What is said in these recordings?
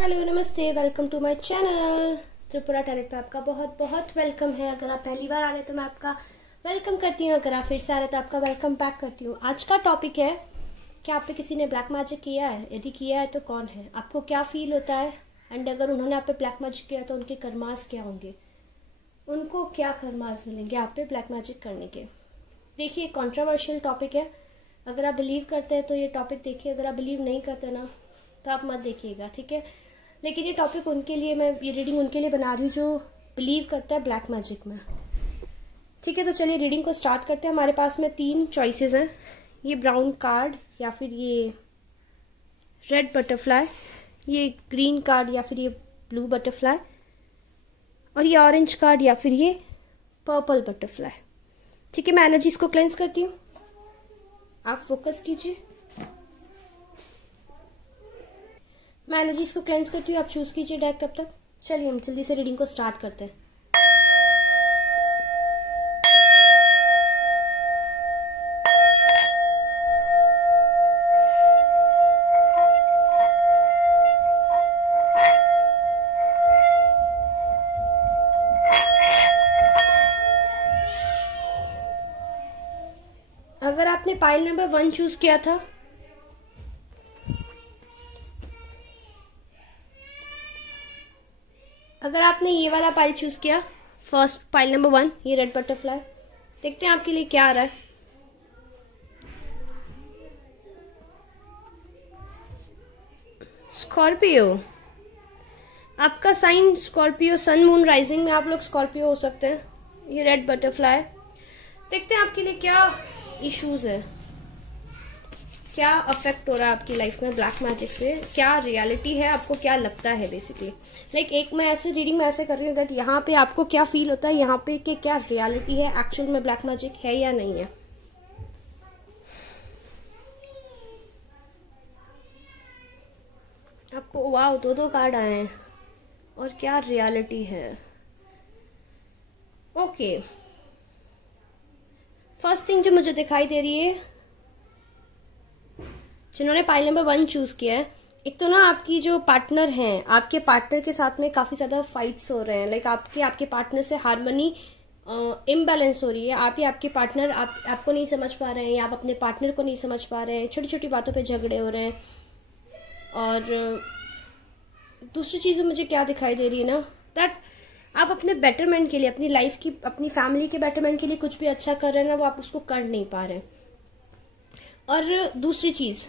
Hello नमस्ते, welcome to my channel. Tripura talent पे आपका बहुत बहुत वेलकम है। अगर आप पहली बार आ रहे हैं तो मैं आपका वेलकम करती हूँ, अगर आप फिर से आ रहे हैं तो आपका वेलकम बैक करती हूँ। आज का टॉपिक है कि आप पे किसी ने ब्लैक मैजिक किया है, यदि किया है तो कौन है, आपको क्या फील होता है, एंड अगर उन्होंने आप पे ब्लैक मैजिक किया तो उनके कर्मास क्या होंगे, उनको क्या कर्मास मिलेंगे आप पे ब्लैक मैजिक करने के। देखिए, कॉन्ट्रोवर्शियल टॉपिक है। अगर आप बिलीव करते हैं तो ये टॉपिक देखिए, अगर आप बिलीव नहीं करते ना तो आप मत देखिएगा, ठीक है। लेकिन ये टॉपिक उनके लिए, मैं ये रीडिंग उनके लिए बना रही हूँ जो बिलीव करता है ब्लैक मैजिक में, ठीक है। तो चलिए रीडिंग को स्टार्ट करते हैं। हमारे पास में 3 चॉइसेस हैं, ये ब्राउन कार्ड या फिर ये रेड बटरफ्लाई, ये ग्रीन कार्ड या फिर ये ब्लू बटरफ्लाई, और ये ऑरेंज कार्ड या फिर ये पर्पल बटरफ्लाई, ठीक है। मैं एनर्जीज को क्लेंस करती हूँ, आप फोकस कीजिए। मैं एनर्जीज को क्लेंस करती हूँ, आप चूज कीजिए डेक तब तक। चलिए हम जल्दी से रीडिंग को स्टार्ट करते हैं। अगर आपने पाइल नंबर 1 चूज किया था, अगर आपने ये वाला पाइल चूज किया, फर्स्ट पाइल नंबर 1, ये रेड बटरफ्लाई, देखते हैं आपके लिए क्या आ रहा है। स्कॉर्पियो, आपका sign Scorpio, sun moon rising में आप लोग स्कॉर्पियो हो सकते हैं। ये रेड बटरफ्लाई, देखते हैं आपके लिए क्या इश्यूज है, क्या अफेक्ट हो रहा है आपकी लाइफ में ब्लैक मैजिक से, क्या रियलिटी है, आपको क्या लगता है बेसिकली। लाइक एक मैं ऐसे रीडिंग में ऐसे कर रही हूँ दैट यहाँ पे आपको क्या फील होता है यहाँ पे कि क्या रियलिटी है, एक्चुअल में ब्लैक मैजिक है या नहीं है। आपको वाह 2 कार्ड आए हैं, और क्या रियलिटी है। ओके, फर्स्ट थिंग जो मुझे दिखाई दे रही है, जिन्होंने पाइल नंबर 1 चूज किया है, एक तो ना आपकी जो पार्टनर हैं, आपके पार्टनर के साथ में काफी ज्यादा फाइट्स हो रहे हैं। लाइक आपके पार्टनर से हार्मनी इम्बैलेंस हो रही है। आप ही आपके पार्टनर आपको नहीं समझ पा रहे हैं, या आप अपने पार्टनर को नहीं समझ पा रहे हैं, छोटी छोटी बातों पे झगड़े हो रहे हैं। और दूसरी चीज मुझे क्या दिखाई दे रही है ना, दैट आप अपने बेटरमेंट के लिए, अपनी लाइफ की, अपनी फैमिली के बेटरमेंट के लिए कुछ भी अच्छा कर रहे हैं ना, वो आप उसको कर नहीं पा रहे हैं। और दूसरी चीज,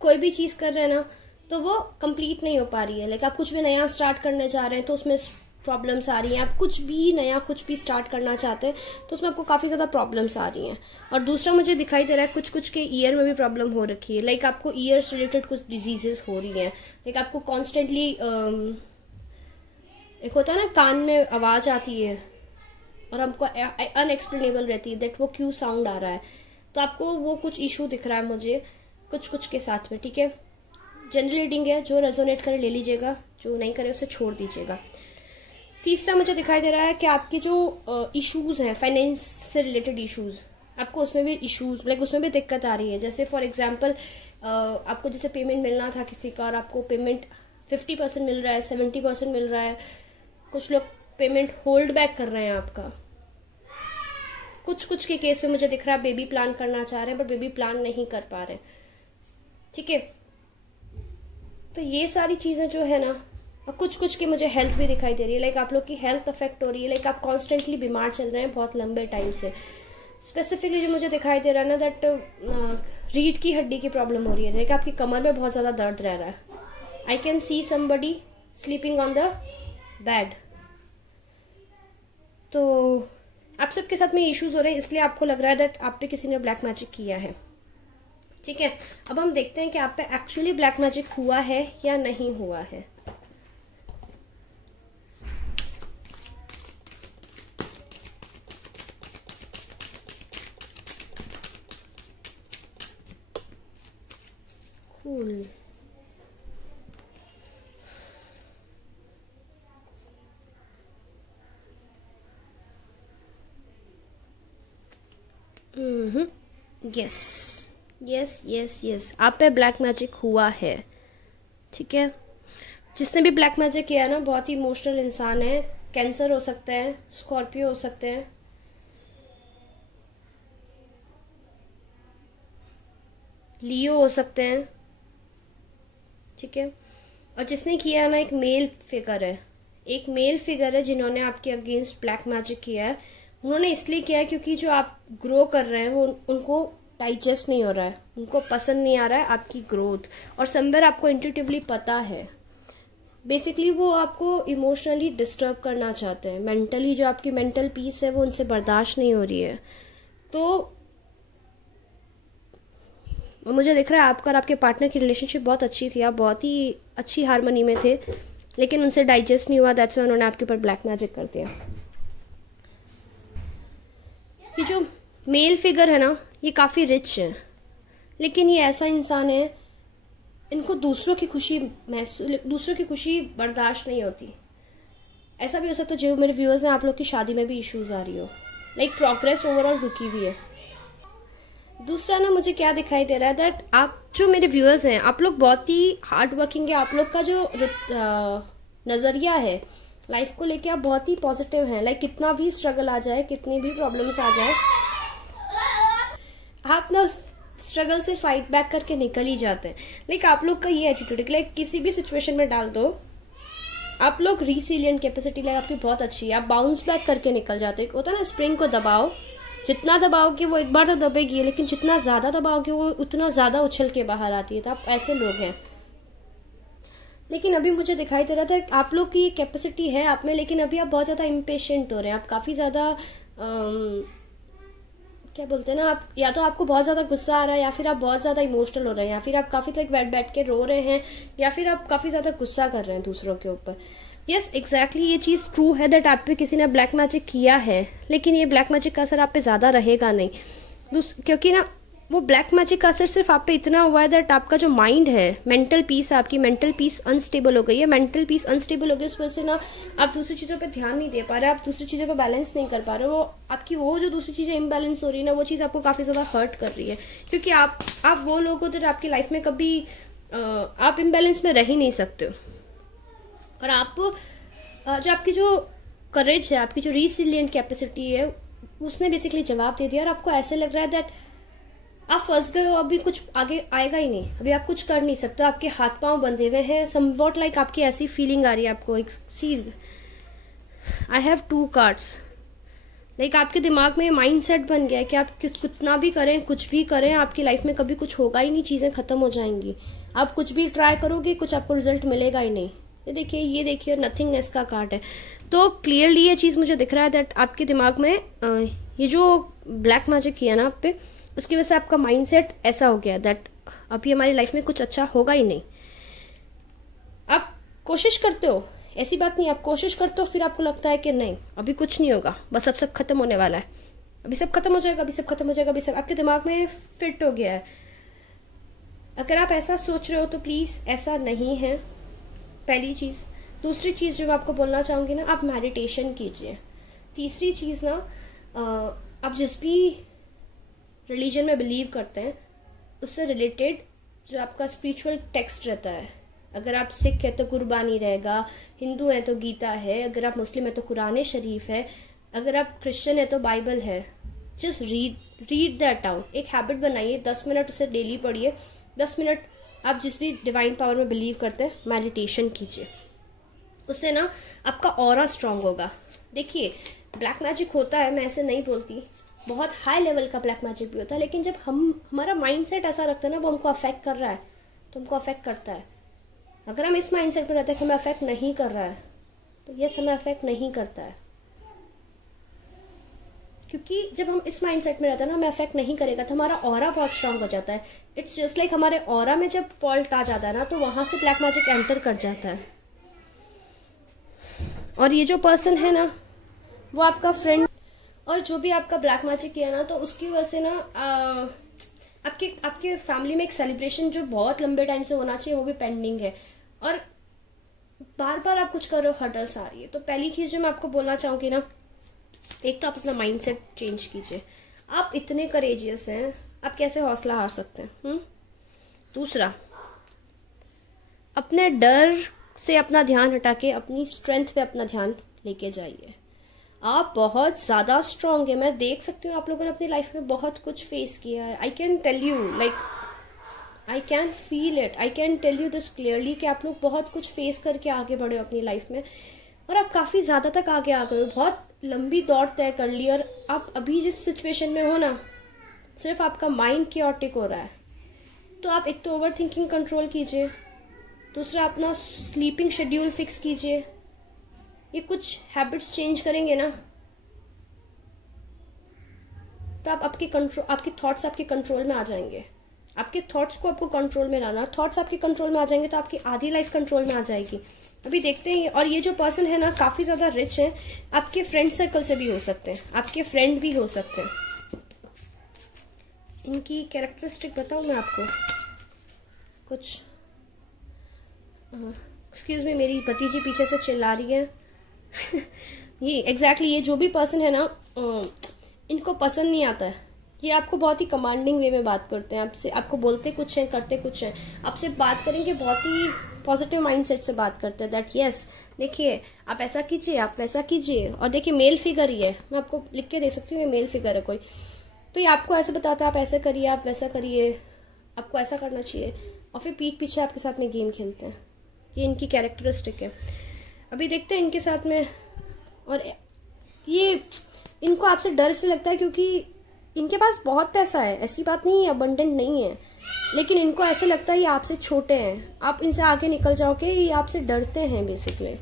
कोई भी चीज कर रहे हैं ना तो वो कंप्लीट नहीं हो पा रही है। लाइक आप कुछ भी नया स्टार्ट करने जा रहे हैं तो उसमें प्रॉब्लम्स आ रही हैं। आप कुछ भी नया कुछ भी स्टार्ट करना चाहते हैं तो उसमें आपको काफी ज्यादा प्रॉब्लम्स आ रही हैं। और दूसरा मुझे दिखाई दे रहा है कुछ के ईयर में भी प्रॉब्लम हो रखी है। लाइक आपको ईयर्स रिलेटेड कुछ डिजीजेस हो रही हैं। लाइक आपको कॉन्स्टेंटली एक होता है ना, कान में आवाज आती है और हमको अनएक्सप्लेनेबल रहती है दैट वो क्यों साउंड आ रहा है। तो आपको वो कुछ इशू दिख रहा है मुझे कुछ के साथ में, ठीक है। जनरल रीडिंग है, जो रेजोनेट करे ले लीजिएगा, जो नहीं करे उसे छोड़ दीजिएगा। तीसरा मुझे दिखाई दे रहा है कि आपके जो इश्यूज हैं, फाइनेंस से रिलेटेड इश्यूज, आपको उसमें भी इश्यूज, लाइक उसमें भी दिक्कत आ रही है। जैसे फॉर एग्जांपल आपको जैसे पेमेंट मिलना था किसी का और आपको पेमेंट 50% मिल रहा है, 70% मिल रहा है। कुछ लोग पेमेंट होल्ड बैक कर रहे हैं आपका। कुछ के केस में मुझे दिख रहा है बेबी प्लान करना चाह रहे हैं बट बेबी प्लान नहीं कर पा रहे, ठीक है। तो ये सारी चीजें जो है ना, और कुछ के मुझे हेल्थ भी दिखाई दे रही है। लाइक आप लोग की हेल्थ अफेक्ट हो रही है। लाइक आप कॉन्स्टेंटली बीमार चल रहे हैं बहुत लंबे टाइम से। स्पेसिफिकली जो मुझे दिखाई दे रहा है ना, दैट रीढ़ की हड्डी की प्रॉब्लम हो रही है। लाइक आपकी कमर में बहुत ज्यादा दर्द रह रहा है। I can see somebody sleeping on the bed. तो आप सबके साथ में इश्यूज हो रहे हैं, इसलिए आपको लग रहा है दैट आप पे किसी ने ब्लैक मैजिक किया है, ठीक है। अब हम देखते हैं कि आप पे एक्चुअली ब्लैक मैजिक हुआ है या नहीं हुआ है। Cool, yes yes yes yes, आप पे ब्लैक मैजिक हुआ है, ठीक है। जिसने भी ब्लैक मैजिक किया है ना, बहुत ही इमोशनल इंसान है। कैंसर हो सकते हैं, स्कॉर्पियो हो सकते हैं, लियो हो सकते हैं, ठीक है। और जिसने किया है ना, एक मेल फिगर है, एक मेल फिगर है जिन्होंने आपके अगेंस्ट ब्लैक मैजिक किया है। उन्होंने इसलिए किया है क्योंकि जो आप ग्रो कर रहे हैं वो उनको डाइजेस्ट नहीं हो रहा है, उनको पसंद नहीं आ रहा है आपकी ग्रोथ। और समवेयर आपको इंट्यूटिवली पता है, बेसिकली वो आपको इमोशनली डिस्टर्ब करना चाहते हैं। मेंटली जो आपकी मेंटल पीस है वो उनसे बर्दाश्त नहीं हो रही है। तो मुझे दिख रहा है आपका और आपके पार्टनर की रिलेशनशिप बहुत अच्छी थी, आप बहुत ही अच्छी हारमोनी में थे, लेकिन उनसे डाइजेस्ट नहीं हुआ, दैट्स व्हाई उन्होंने आपके ऊपर ब्लैक मैजिक कर दिया। ये जो मेल फिगर है ना, ये काफ़ी रिच है, लेकिन ये ऐसा इंसान है, इनको दूसरों की खुशी बर्दाश्त नहीं होती। ऐसा भी हो सकता है जो मेरे व्यूअर्स हैं, आप लोग की शादी में भी इश्यूज आ रही हो, लाइक प्रोग्रेस ओवरऑल रुकी हुई है। दूसरा ना, मुझे क्या दिखाई दे रहा है दैट आप जो मेरे व्यूअर्स हैं, आप लोग बहुत ही हार्ड वर्किंग है। आप लोग का जो नज़रिया है लाइफ को लेके, आप बहुत ही पॉजिटिव हैं। लाइक कितना भी स्ट्रगल आ जाए, कितनी भी प्रॉब्लम्स आ जाए, आप ना स्ट्रगल से फाइट बैक करके निकल ही जाते हैं। लाइक आप लोग का ये एटीट्यूड है, लाइक किसी भी सिचुएशन में डाल दो, आप लोग रिसिलियंट कैपेसिटी लाइक आपकी बहुत अच्छी है, आप बाउंस बैक करके निकल जाते हो। होता है ना, स्प्रिंग को दबाओ, जितना दबाओगे वो एक बार तो दबेगी, लेकिन जितना ज़्यादा दबाओगे वो उतना ज़्यादा उछल के बाहर आती है। तो आप ऐसे लोग हैं। लेकिन अभी मुझे दिखाई दे रहा था आप लोग की कैपेसिटी है आप में, लेकिन अभी आप बहुत ज़्यादा इम्पेशेंट हो रहे हैं। आप काफ़ी ज़्यादा क्या बोलते हैं ना, आप या तो आपको बहुत ज़्यादा गुस्सा आ रहा है, या फिर आप बहुत ज़्यादा इमोशनल हो रहे हैं, या फिर आप काफ़ी तक बैठ के रो रहे हैं, या फिर आप काफ़ी ज़्यादा गुस्सा कर रहे हैं दूसरों के ऊपर। यस एग्जैक्टली, ये चीज़ ट्रू है दैट आप पे किसी ने ब्लैक मैजिक किया है, लेकिन ये ब्लैक मैजिक का असर आप पे ज़्यादा रहेगा नहीं। क्योंकि ना वो ब्लैक मैजिक का असर सिर्फ आप पे इतना हुआ है दैट आपका जो माइंड है, मेंटल पीस, आपकी मेंटल पीस अनस्टेबल हो गई है। मेंटल पीस अनस्टेबल हो गई, उस वजह से ना आप दूसरी चीज़ों पे ध्यान नहीं दे पा रहे, आप दूसरी चीज़ों पे बैलेंस नहीं कर पा रहे। वो आपकी वो जो दूसरी चीज़ें इम्बैलेंस हो रही है ना, वो चीज़ आपको काफ़ी ज़्यादा हर्ट कर रही है। क्योंकि आप वो लोग हो तो आपकी लाइफ में कभी आप इम्बैलेंस में रह ही नहीं सकते हो। और आप जो आपकी जो करेज है, आपकी जो रिसिलियंट कैपेसिटी है, उसने बेसिकली जवाब दे दिया। और आपको ऐसे लग रहा है दैट आप फंस गए हो, अभी कुछ आगे आएगा ही नहीं, अभी आप कुछ कर नहीं सकते, आपके हाथ पांव बंधे हुए हैं। समवॉट लाइक आपकी ऐसी फीलिंग आ रही है आपको। एक सी आई हैव 2 कार्ड्स, लाइक आपके दिमाग में माइंड सेट बन गया है कि आप कितना भी करें, कुछ भी करें, आपकी लाइफ में कभी कुछ होगा ही नहीं, चीज़ें खत्म हो जाएंगी। आप कुछ भी ट्राई करोगे, कुछ आपको रिजल्ट मिलेगा ही नहीं। ये देखिए नथिंगनेस का कार्ड है। तो क्लियरली ये चीज़ मुझे दिख रहा है दैट आपके दिमाग में ये जो ब्लैक मैजिक किया ना आप पे, उसकी वजह से आपका माइंडसेट ऐसा हो गया दैट अभी हमारी लाइफ में कुछ अच्छा होगा ही नहीं। आप कोशिश करते हो, ऐसी बात नहीं, आप कोशिश करते हो, फिर आपको लगता है कि नहीं अभी कुछ नहीं होगा, बस अब सब खत्म होने वाला है, अभी सब खत्म हो जाएगा, अभी सब खत्म हो जाएगा, अभी सब आपके दिमाग में फिट हो गया है। अगर आप ऐसा सोच रहे हो तो प्लीज़ ऐसा नहीं है, पहली चीज़। दूसरी चीज़ जो मैं आपको बोलना चाहूँगी ना, आप मेडिटेशन कीजिए। तीसरी चीज़ ना, आप जिस भी रिलीजन में बिलीव करते हैं उससे रिलेटेड जो आपका स्पिरिचुअल टेक्स्ट रहता है, अगर आप सिख है तो कुर्बानी रहेगा, हिंदू है तो गीता है, अगर आप मुस्लिम है तो कुरान शरीफ है, अगर आप क्रिश्चियन है तो बाइबल है। जस्ट रीड दैट आउट, एक हैबिट बनाइए, 10 मिनट उसे डेली पढ़िए। 10 मिनट आप जिस भी डिवाइन पावर में बिलीव करते हैं मेडिटेशन कीजिए, उससे ना आपका ऑरा स्ट्रांग होगा। देखिए ब्लैक मैजिक होता है, मैं ऐसे नहीं बोलती, बहुत हाई लेवल का ब्लैक मैजिक भी होता है, लेकिन जब हमारा माइंडसेट ऐसा रखता है ना, वो हमको अफेक्ट कर रहा है तो हमको अफेक्ट करता है। अगर हम इस माइंडसेट पर रहते हैं कि हमें अफेक्ट नहीं कर रहा है, तो ये हमें अफेक्ट नहीं करता है। क्योंकि जब हम इस माइंडसेट में रहते हैं ना, हमें अफेक्ट नहीं करेगा, तो हमारा ऑरा बहुत स्ट्रांग हो जाता है। इट्स जस्ट लाइक हमारे ऑरा में जब फॉल्ट आ जाता है ना, तो वहां से ब्लैक मैजिक एंटर कर जाता है। और ये जो पर्सन है ना, वो आपका फ्रेंड, और जो भी आपका ब्लैक मैजिक किया ना, तो उसकी वजह से ना आपके फैमिली में एक सेलिब्रेशन जो बहुत लंबे टाइम से होना चाहिए वो भी पेंडिंग है। और बार बार आप कुछ कर रहे हो, हर्डल्स आ रही है। तो पहली चीज़ जो मैं आपको बोलना चाहूँगी ना, एक तो आप अपना माइंडसेट चेंज कीजिए। आप इतने करेजियस हैं, आप कैसे हौसला हार सकते हैं? दूसरा, अपने डर से अपना ध्यान हटा के अपनी स्ट्रेंथ पे अपना ध्यान लेके जाइए। आप बहुत ज़्यादा स्ट्रांग है। मैं देख सकती हूँ आप लोगों ने अपनी लाइफ में बहुत कुछ फेस किया है। I can tell you, like I can feel it, I can tell you this clearly कि आप लोग बहुत कुछ फेस करके आगे बढ़े हो अपनी लाइफ में, और आप काफ़ी ज़्यादा तक आगे आ गए हो। बहुत लंबी दौड़ तय कर ली, और आप अभी जिस सिचुएशन में हो ना, सिर्फ आपका माइंड क्योटिक हो रहा है। तो आप एक तो ओवर थिंकिंग कंट्रोल कीजिए, दूसरा अपना स्लीपिंग शेड्यूल फिक्स कीजिए। ये कुछ हैबिट्स चेंज करेंगे ना, तो आप आपके थॉट्स आपके कंट्रोल में आ जाएंगे। आपके थॉट्स को आपको कंट्रोल में लाना, थॉट्स आपके कंट्रोल में आ जाएंगे तो आपकी आधी लाइफ कंट्रोल में आ जाएगी। अभी देखते हैं। और ये जो पर्सन है ना, काफ़ी ज़्यादा रिच है, आपके फ्रेंड सर्कल से भी हो सकते हैं, आपके फ्रेंड भी हो सकते हैं। इनकी कैरेक्टरिस्टिक बताऊँ मैं आपको कुछ। एक्सक्यूज़ मी, मेरी भतीजी पीछे से चिल्ला रही है। ये एग्जैक्टली ये जो भी पर्सन है ना, इनको पसंद नहीं आता है। ये आपको बहुत ही कमांडिंग वे में बात करते हैं, आपसे आपको बोलते कुछ हैं करते कुछ हैं। आपसे बात करेंगे बहुत ही पॉजिटिव माइंडसेट से बात करते हैं, दैट यस देखिए आप ऐसा कीजिए, आप वैसा कीजिए। और देखिए मेल फिगर ही है, मैं आपको लिख के दे सकती हूँ, ये मेल फिगर है कोई, तो ये आपको ऐसे बताता है आप ऐसे करिए, आप वैसा करिए, आपको ऐसा करना चाहिए, और फिर पीठ पीछे आपके साथ में गेम खेलते हैं। ये इनकी कैरेक्टरिस्टिक है। अभी देखते हैं इनके साथ में। और ये इनको आपसे डर से लगता है क्योंकि इनके पास बहुत पैसा है, ऐसी बात नहीं है अबंडेंट नहीं है, लेकिन इनको ऐसे लगता है ये आपसे छोटे हैं, आप इनसे आगे निकल जाओगे, ये आपसे डरते हैं बेसिकली।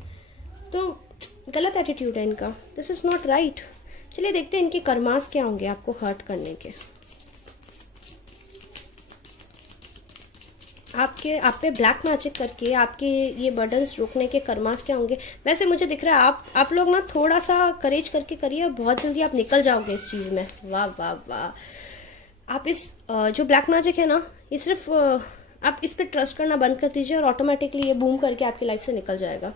तो गलत एटीट्यूड है इनका, दिस इज़ नॉट राइट। चलिए देखते हैं इनके कर्मास क्या होंगे आपको हर्ट करने के। आप पे ब्लैक मैजिक करके आपके ये बर्डन्स रोकने के कर्मास क्या होंगे। वैसे मुझे दिख रहा है आप लोग ना थोड़ा सा करेज करके करिए और बहुत जल्दी आप निकल जाओगे इस चीज़ में। वाह वाह वाह। आप इस जो ब्लैक मैजिक है ना, ये सिर्फ आप इस पर ट्रस्ट करना बंद कर दीजिए और ऑटोमेटिकली ये बूम करके आपकी लाइफ से निकल जाएगा।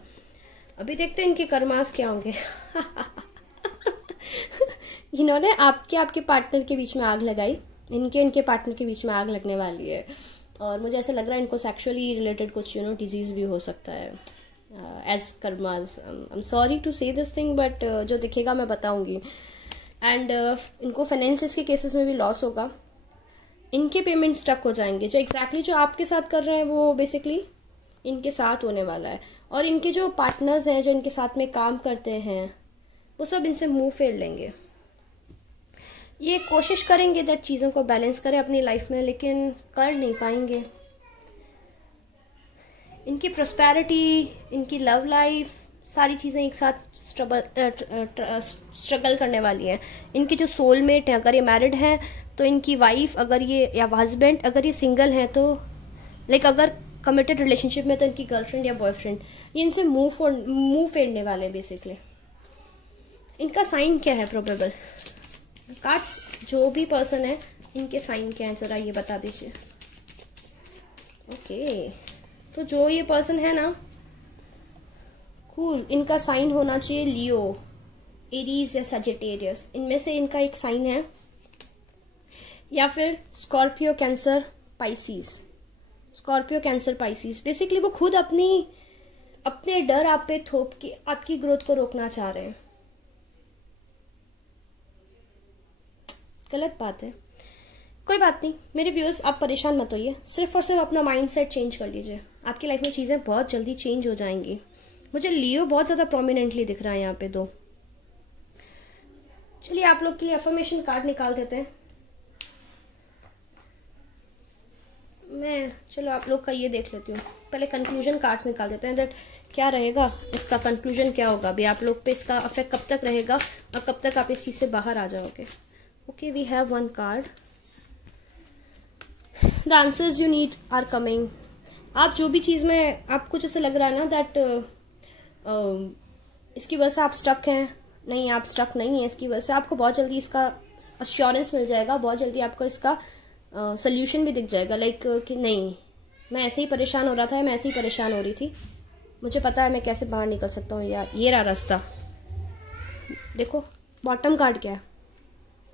अभी देखते हैं इनके कर्मास क्या होंगे। इन्होंने आपके पार्टनर के बीच में आग लगाई, इनके पार्टनर के बीच में आग लगने वाली है। और मुझे ऐसा लग रहा है इनको सेक्सुअली रिलेटेड कुछ डिजीज़ भी हो सकता है as karmas. I am sorry to say this thing, but जो दिखेगा मैं बताऊंगी। एंड इनको फाइनेंसिस के केसेस में भी लॉस होगा, इनके पेमेंट स्टक हो जाएंगे। जो एग्जैक्टली जो आपके साथ कर रहे हैं वो बेसिकली इनके साथ होने वाला है। और इनके जो पार्टनर्स हैं जो इनके साथ में काम करते हैं वो सब इनसे मुंह फेर लेंगे। ये कोशिश करेंगे दैट चीज़ों को बैलेंस करें अपनी लाइफ में, लेकिन कर नहीं पाएंगे। इनकी प्रॉस्पेरिटी, इनकी लव लाइफ, सारी चीज़ें एक साथ स्ट्रगल करने वाली हैं। इनकी जो सोलमेट है, अगर ये मैरिड हैं तो इनकी वाइफ, अगर ये या हस्बैंड अगर ये सिंगल हैं तो लाइक अगर कमिटेड रिलेशनशिप में तो इनकी गर्लफ्रेंड या बॉयफ्रेंड, ये इनसे मुंह फेरने वाले हैं बेसिकली। इनका साइन क्या है प्रोबेबल कार्ड्स, जो भी पर्सन है इनके साइन क्या है ज़रा ये बता दीजिए। ओके, तो जो ये पर्सन है ना, कूल, इनका साइन होना चाहिए लियो, एरीज या सजिटेरियस, इनमें से इनका एक साइन है, या फिर Scorpio, cancer, Pisces. Scorpio, cancer, Pisces, basically वो खुद अपने डर आप पे थोप के आपकी ग्रोथ को रोकना चाह रहे हैं। गलत बात है, कोई बात नहीं मेरे व्यूअर्स, आप परेशान मत होइए, सिर्फ और सिर्फ अपना माइंडसेट चेंज कर लीजिए, आपकी लाइफ में चीज़ें बहुत जल्दी चेंज हो जाएंगी। मुझे लियो बहुत ज़्यादा प्रोमिनेंटली दिख रहा है यहाँ पे दो। चलिए आप लोग के लिए अफर्मेशन कार्ड निकाल देते हैं। चलो आप लोग का ये देख लेती हूँ, पहले कंक्लूजन कार्ड्स निकाल देते हैं, दैट क्या रहेगा इसका कंक्लूजन क्या होगा अभी आप लोग पे, इसका अफेक्ट कब तक रहेगा और कब तक आप इस चीज़ से बाहर आ जाओगे। Okay, we have one card, the answers you need are coming. आप जो भी चीज़ में आपको जैसे लग रहा है ना दैट इसकी वजह से आप स्टक हैं, नहीं आप स्टक नहीं है, इसकी वजह से आपको बहुत जल्दी इसका अश्योरेंस मिल जाएगा, बहुत जल्दी आपको इसका सोल्यूशन भी दिख जाएगा। लाइक कि नहीं मैं ऐसे ही परेशान हो रहा था, मैं ऐसे ही परेशान हो रही थी, मुझे पता है मैं कैसे बाहर निकल सकता हूँ यार, ये रहा रास्ता। देखो बॉटम कार्ड क्या है,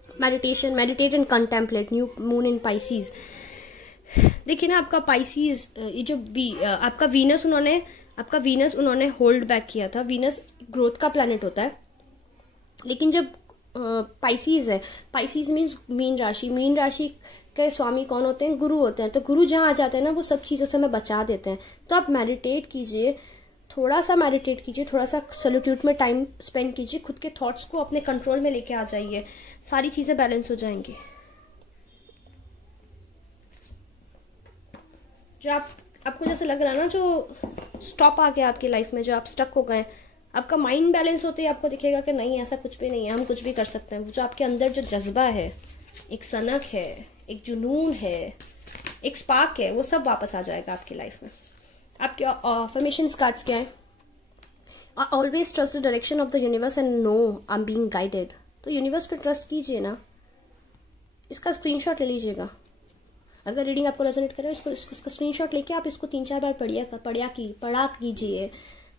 meditation, meditate and contemplate, new moon in Pisces. देखिए ना आपका पाइसिस, ये जो आपका वीनस उन्होंने आपका वीनस उन्होंने होल्ड बैक किया था। वीनस ग्रोथ का प्लैनेट होता है, लेकिन जब पाइसीज है, पाइसीज मीन्स मीन राशि, मीन राशि के स्वामी कौन होते हैं? गुरु होते हैं। तो गुरु जहाँ आ जाते हैं ना, वो सब चीज़ों से हमें बचा देते हैं। तो आप मेडिटेट कीजिए, थोड़ा सा मेडिटेट कीजिए, थोड़ा सा सॉलिट्यूड में टाइम स्पेंड कीजिए, खुद के थॉट्स को अपने कंट्रोल में लेके आ जाइए, सारी चीज़ें बैलेंस हो जाएंगी। जो आपको जैसे लग रहा है ना, जो स्टॉप आ गया आपकी लाइफ में, जो आप स्टक हो गए, आपका माइंड बैलेंस होते ही आपको दिखेगा कि नहीं, ऐसा कुछ भी नहीं है, हम कुछ भी कर सकते हैं। जो आपके अंदर जो जज्बा है, एक सनक है, एक जुनून है, एक स्पार्क है, वो सब वापस आ जाएगा आपकी लाइफ में। आपके अफर्मेशन कार्ड्स क्या है? I always trust the direction of the universe and know I am being guided. तो यूनिवर्स पे ट्रस्ट कीजिए ना, इसका स्क्रीनशॉट ले लीजिएगा। अगर रीडिंग आपको रेजोनेट करे, इसका स्क्रीनशॉट लेके आप इसको 3-4 बार पढ़ा कीजिए,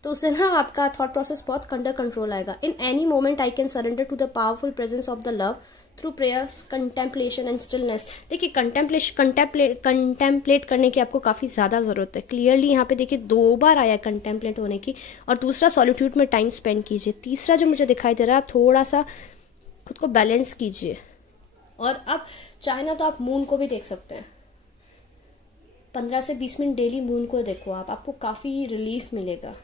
तो उससे ना आपका थॉट प्रोसेस बहुत अंडर कंट्रोल आएगा। In any moment I can surrender to the powerful presence of the love through prayers, contemplation and stillness. देखिए, कंटेम्पलेट करने की आपको काफ़ी ज़्यादा ज़रूरत है। क्लियरली यहाँ पे देखिए 2 बार आया है कंटेम्पलेट होने की, और दूसरा सॉलिट्यूड में टाइम स्पेंड कीजिए। तीसरा जो मुझे दिखाई दे रहा है, आप थोड़ा सा खुद को बैलेंस कीजिए। और अब चाहे ना तो आप मून को भी देख सकते हैं, 15 से 20 मिनट डेली मून को देखो आपको काफ़ी रिलीफ मिलेगा।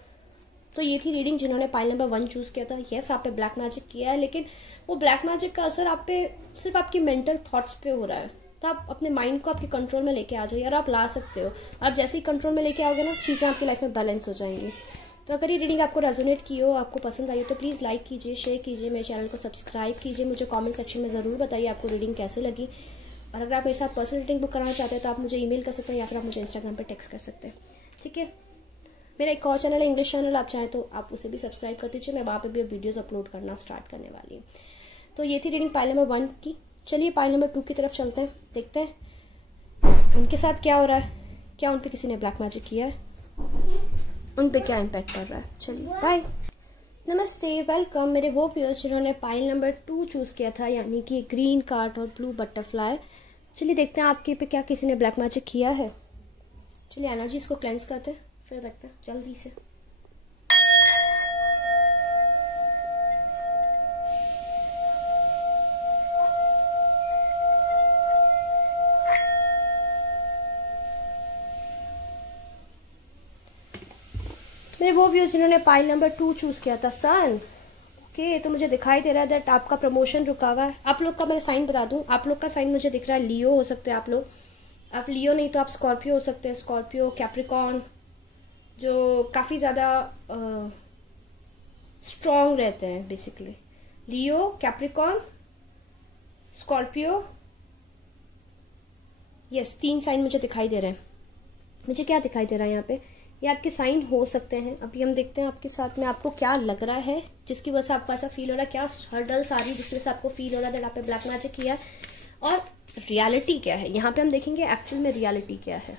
तो ये थी रीडिंग जिन्होंने पाइल नंबर 1 चूज़ किया था। यस, आप पे ब्लैक मैजिक किया है, लेकिन वो ब्लैक मैजिक का असर आप पे सिर्फ आपकी मेंटल थॉट्स पे हो रहा है। तो आप अपने माइंड को आपके कंट्रोल में लेके आ जाइए, और आप ला सकते हो। आप जैसे ही कंट्रोल में लेके आओगे ना, चीज़ें आपकी लाइफ में बैलेंस हो जाएंगी। तो अगर ये रीडिंग आपको रेजोनेट की हो, आपको पसंद आई हो, तो प्लीज़ लाइक कीजिए, शेयर कीजिए, मेरे चैनल को सब्सक्राइब कीजिए। मुझे कमेंट सेक्शन में ज़रूर बताइए आपको रीडिंग कैसे लगी। और अगर आप मेरे साथ पर्सनल रीडिंग बुक कराना चाहते हैं तो आप मुझे ईमेल कर सकते हैं, या फिर आप मुझे इंस्टाग्राम पर टेक्स्ट कर सकते हैं। ठीक है, मेरा एक और चैनल है इंग्लिश चैनल, आप चाहें तो आप उसे भी सब्सक्राइब कर दीजिए। मैं वहाँ पे भी वीडियोस अपलोड करना स्टार्ट करने वाली हूँ। तो ये थी रीडिंग पाइल नंबर 1 की। चलिए पाइल नंबर 2 की तरफ चलते हैं, देखते हैं उनके साथ क्या हो रहा है, क्या उन पर किसी ने ब्लैक मैजिक किया है, उन पर क्या इम्पैक्ट कर रहा है। चलिए बाय, नमस्ते, वेलकम मेरे वो व्यूअर्स जिन्होंने पाइल नंबर 2 चूज़ किया था, यानी कि ग्रीन कार्ड और ब्लू बटरफ्लाई। चलिए देखते हैं आपके पे क्या किसी ने ब्लैक मैजिक किया है। चलिए एनर्जी इसको क्लेंस करते हैं, फिर देखते हैं जल्दी से। मेरे वो व्यूज जिन्होंने पाइल नंबर 2 चूज किया था, सन। ओके, तो मुझे दिखाई दे रहा है दैट आपका प्रमोशन रुका हुआ है। आप लोग का मैं साइन बता दूं, आप लोग का साइन मुझे दिख रहा है लियो हो सकते हैं आप लोग। आप लियो नहीं तो आप स्कॉर्पियो हो सकते हैं, स्कॉर्पियो, कैप्रिकॉर्न, जो काफ़ी ज़्यादा स्ट्रॉन्ग रहते हैं बेसिकली। लियो, कैप्रिकॉर्न, स्कॉर्पियो, यस, 3 साइन मुझे दिखाई दे रहे हैं। मुझे क्या दिखाई दे रहा है यहाँ पे, ये आपके साइन हो सकते हैं। अभी हम देखते हैं आपके साथ में आपको क्या लग रहा है, जिसकी वजह से आपको ऐसा फील हो रहा है, क्या हर्डल्स आ रही है जिसकी वजह से आपको फील हो रहा है दैट आपने ब्लैक मैजिक किया है, और रियलिटी क्या है। यहाँ पे हम देखेंगे एक्चुअल में रियलिटी क्या है।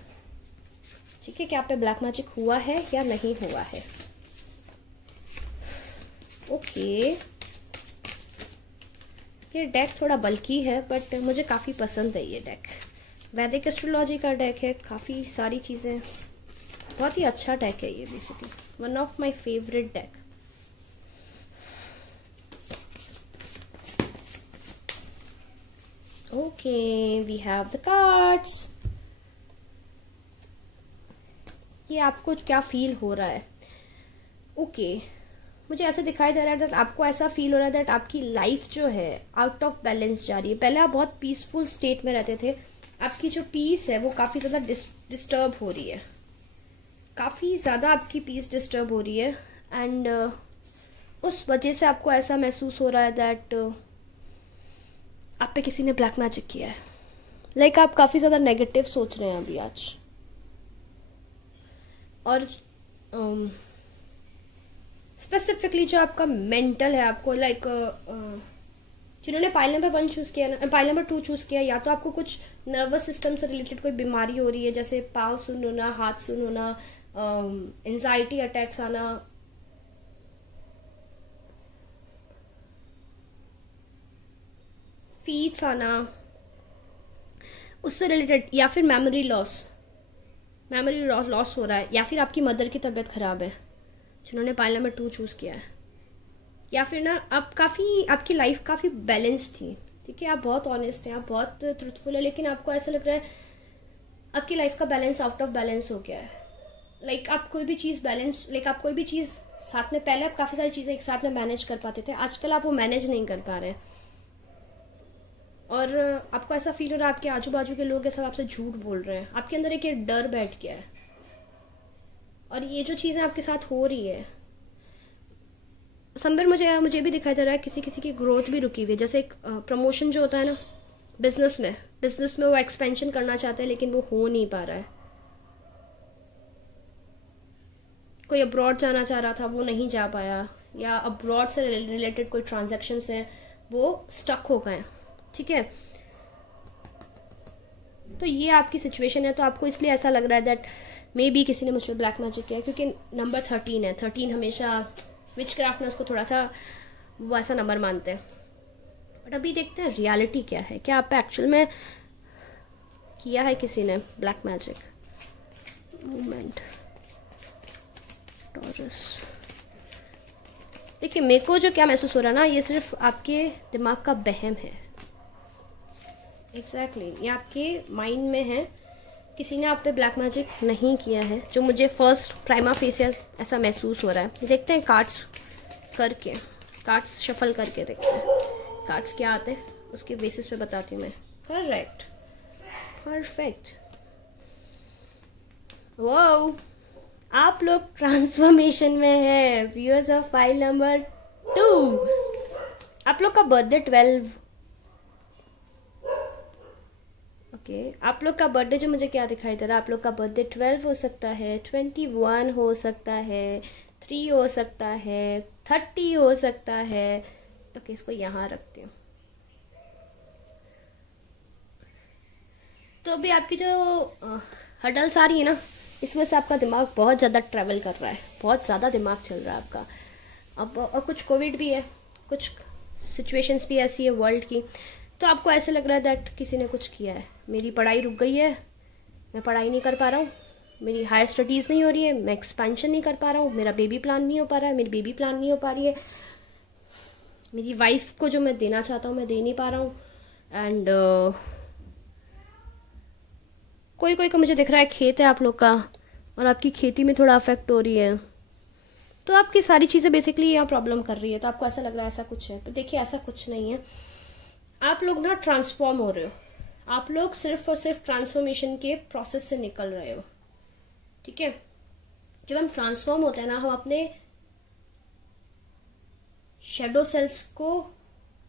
ठीक है, क्या आप पे ब्लैक मैजिक हुआ है या नहीं हुआ है। ओके, ये डेक थोड़ा बल्कि है बट मुझे काफ़ी पसंद है ये डेक। वैदिक एस्ट्रोलॉजी का डेक है, काफ़ी सारी चीज़ें, बहुत ही अच्छा डेक है ये, basically one of my favourite deck. Okay, we have the cards. ये आपको क्या फील हो रहा है। ओके, मुझे ऐसा दिखाई दे रहा है दैट आपको ऐसा फील हो रहा है दैट आपकी लाइफ जो है आउट ऑफ बैलेंस जा रही है। पहले आप बहुत पीसफुल स्टेट में रहते थे, आपकी जो पीस है वो काफ़ी ज़्यादा डिस्टर्ब हो रही है, काफ़ी ज़्यादा आपकी पीस डिस्टर्ब हो रही है। एंड उस वजह से आपको ऐसा महसूस हो रहा है दैट आप पे किसी ने ब्लैक मैजिक किया है। लाइक आप काफ़ी ज़्यादा नेगेटिव सोच रहे हैं अभी आज। और स्पेसिफिकली जो आपका मेंटल है, आपको लाइक जिन्होंने पाइल नंबर 1 चूज़ किया, पाइल नंबर 2 चूज़ किया, या तो आपको कुछ नर्वस सिस्टम से रिलेटेड कोई बीमारी हो रही है, जैसे पाँव सुन्न होना, हाथ सुन्न होना, एंजाइटी अटैक्स आना, फीट्स आना, उससे रिलेटेड, या फिर मेमोरी लॉस। मेमोरी लॉस हो रहा है, या फिर आपकी मदर की तबीयत ख़राब है जिन्होंने पाइल नंबर 2 चूज़ किया है, या फिर ना अब काफ़ी आपकी लाइफ काफ़ी बैलेंस थी, ठीक है, आप बहुत ऑनेस्ट हैं, आप बहुत ट्रुथफुल है, लेकिन आपको ऐसा लग रहा है आपकी लाइफ का बैलेंस आउट ऑफ बैलेंस हो गया है। लाइक आप कोई भी चीज़ बैलेंस, लाइक आप कोई भी चीज़ साथ में, पहले आप काफ़ी सारी चीज़ें एक साथ में मैनेज कर पाते थे, आजकल आप वो मैनेज नहीं कर पा रहे हैं, और आपको ऐसा फील हो रहा है आपके आजू बाजू के लोग सब आपसे झूठ बोल रहे हैं, आपके अंदर एक ये डर बैठ गया है, और ये जो चीज़ें आपके साथ हो रही है समवेयर मुझे भी दिखाई दे रहा है किसी किसी की ग्रोथ भी रुकी हुई है। जैसे एक प्रमोशन जो होता है ना बिजनेस में वो एक्सपेंशन करना चाहते हैं लेकिन वो हो नहीं पा रहा है। कोई अब्रॉड जाना चाह रहा था, वो नहीं जा पाया, या अब्रॉड से रिलेटेड कोई ट्रांजैक्शंस हैं वो स्टक हो गए, ठीक है। तो ये आपकी सिचुएशन है, तो आपको इसलिए ऐसा लग रहा है दैट मे बी किसी ने मुझ पर ब्लैक मैजिक किया, क्योंकि नंबर 13 है। 13 हमेशा विच क्राफ्ट में उसको थोड़ा सा वो ऐसा नंबर मानते हैं। बट अभी देखते हैं रियलिटी क्या है, क्या आप पे एक्चुअल में किया है किसी ने ब्लैक मैजिक। मूवमेंट टॉरस, देखिए मेरे को जो क्या महसूस हो रहा है ना, ये सिर्फ आपके दिमाग का वहम है। एग्जैक्टली ये आपके माइंड में है, किसी ने आप पे ब्लैक मैजिक नहीं किया है, जो मुझे फर्स्ट प्राइमा फेसियल ऐसा महसूस हो रहा है। देखते हैं कार्ड्स शफल करके देखते हैं कार्ड्स क्या आते हैं, उसके बेसिस पे बताती हूँ मैं। Correct, perfect. वो आप लोग ट्रांसफॉर्मेशन में है, व्यूअर्स ऑफ फाइल नंबर 2। आप लोग का बर्थडे 12, आप लोग का बर्थडे जो मुझे क्या दिखाई दे रहा है, आप लोग का बर्थडे 12 हो सकता है, 21 हो सकता है, 3 हो सकता है, 30 हो सकता है। ओके, इसको यहाँ रखती हूँ। तो अभी आपकी जो हडल्स आ रही है ना, इस वजह से आपका दिमाग बहुत ज़्यादा ट्रैवल कर रहा है, बहुत ज़्यादा दिमाग चल रहा है आपका। अब और कुछ कोविड भी है, कुछ सिचुएशंस भी ऐसी है वर्ल्ड की, तो आपको ऐसे लग रहा है दैट किसी ने कुछ किया है। मेरी पढ़ाई रुक गई है, मैं पढ़ाई नहीं कर पा रहा हूँ, मेरी हायर स्टडीज़ नहीं हो रही है, मैं एक्सपेंशन नहीं कर पा रहा हूँ, मेरा बेबी प्लान नहीं हो पा रहा है, मेरी बेबी प्लान नहीं हो पा रही है, मेरी वाइफ को जो मैं देना चाहता हूँ मैं दे नहीं पा रहा हूँ। एंड कोई कोई का मुझे दिख रहा है खेत है आप लोग का, और आपकी खेती में थोड़ा अफेक्ट हो रही है, तो आपकी सारी चीज़ें बेसिकली यहाँ प्रॉब्लम कर रही है। तो आपको ऐसा लग रहा है ऐसा कुछ है, पर देखिए ऐसा कुछ नहीं है। आप लोग ना ट्रांसफॉर्म हो रहे हो, आप लोग सिर्फ और सिर्फ ट्रांसफॉर्मेशन के प्रोसेस से निकल रहे हो, ठीक है। जब हम ट्रांसफॉर्म होते हैं ना, हम अपने शेडो सेल्फ को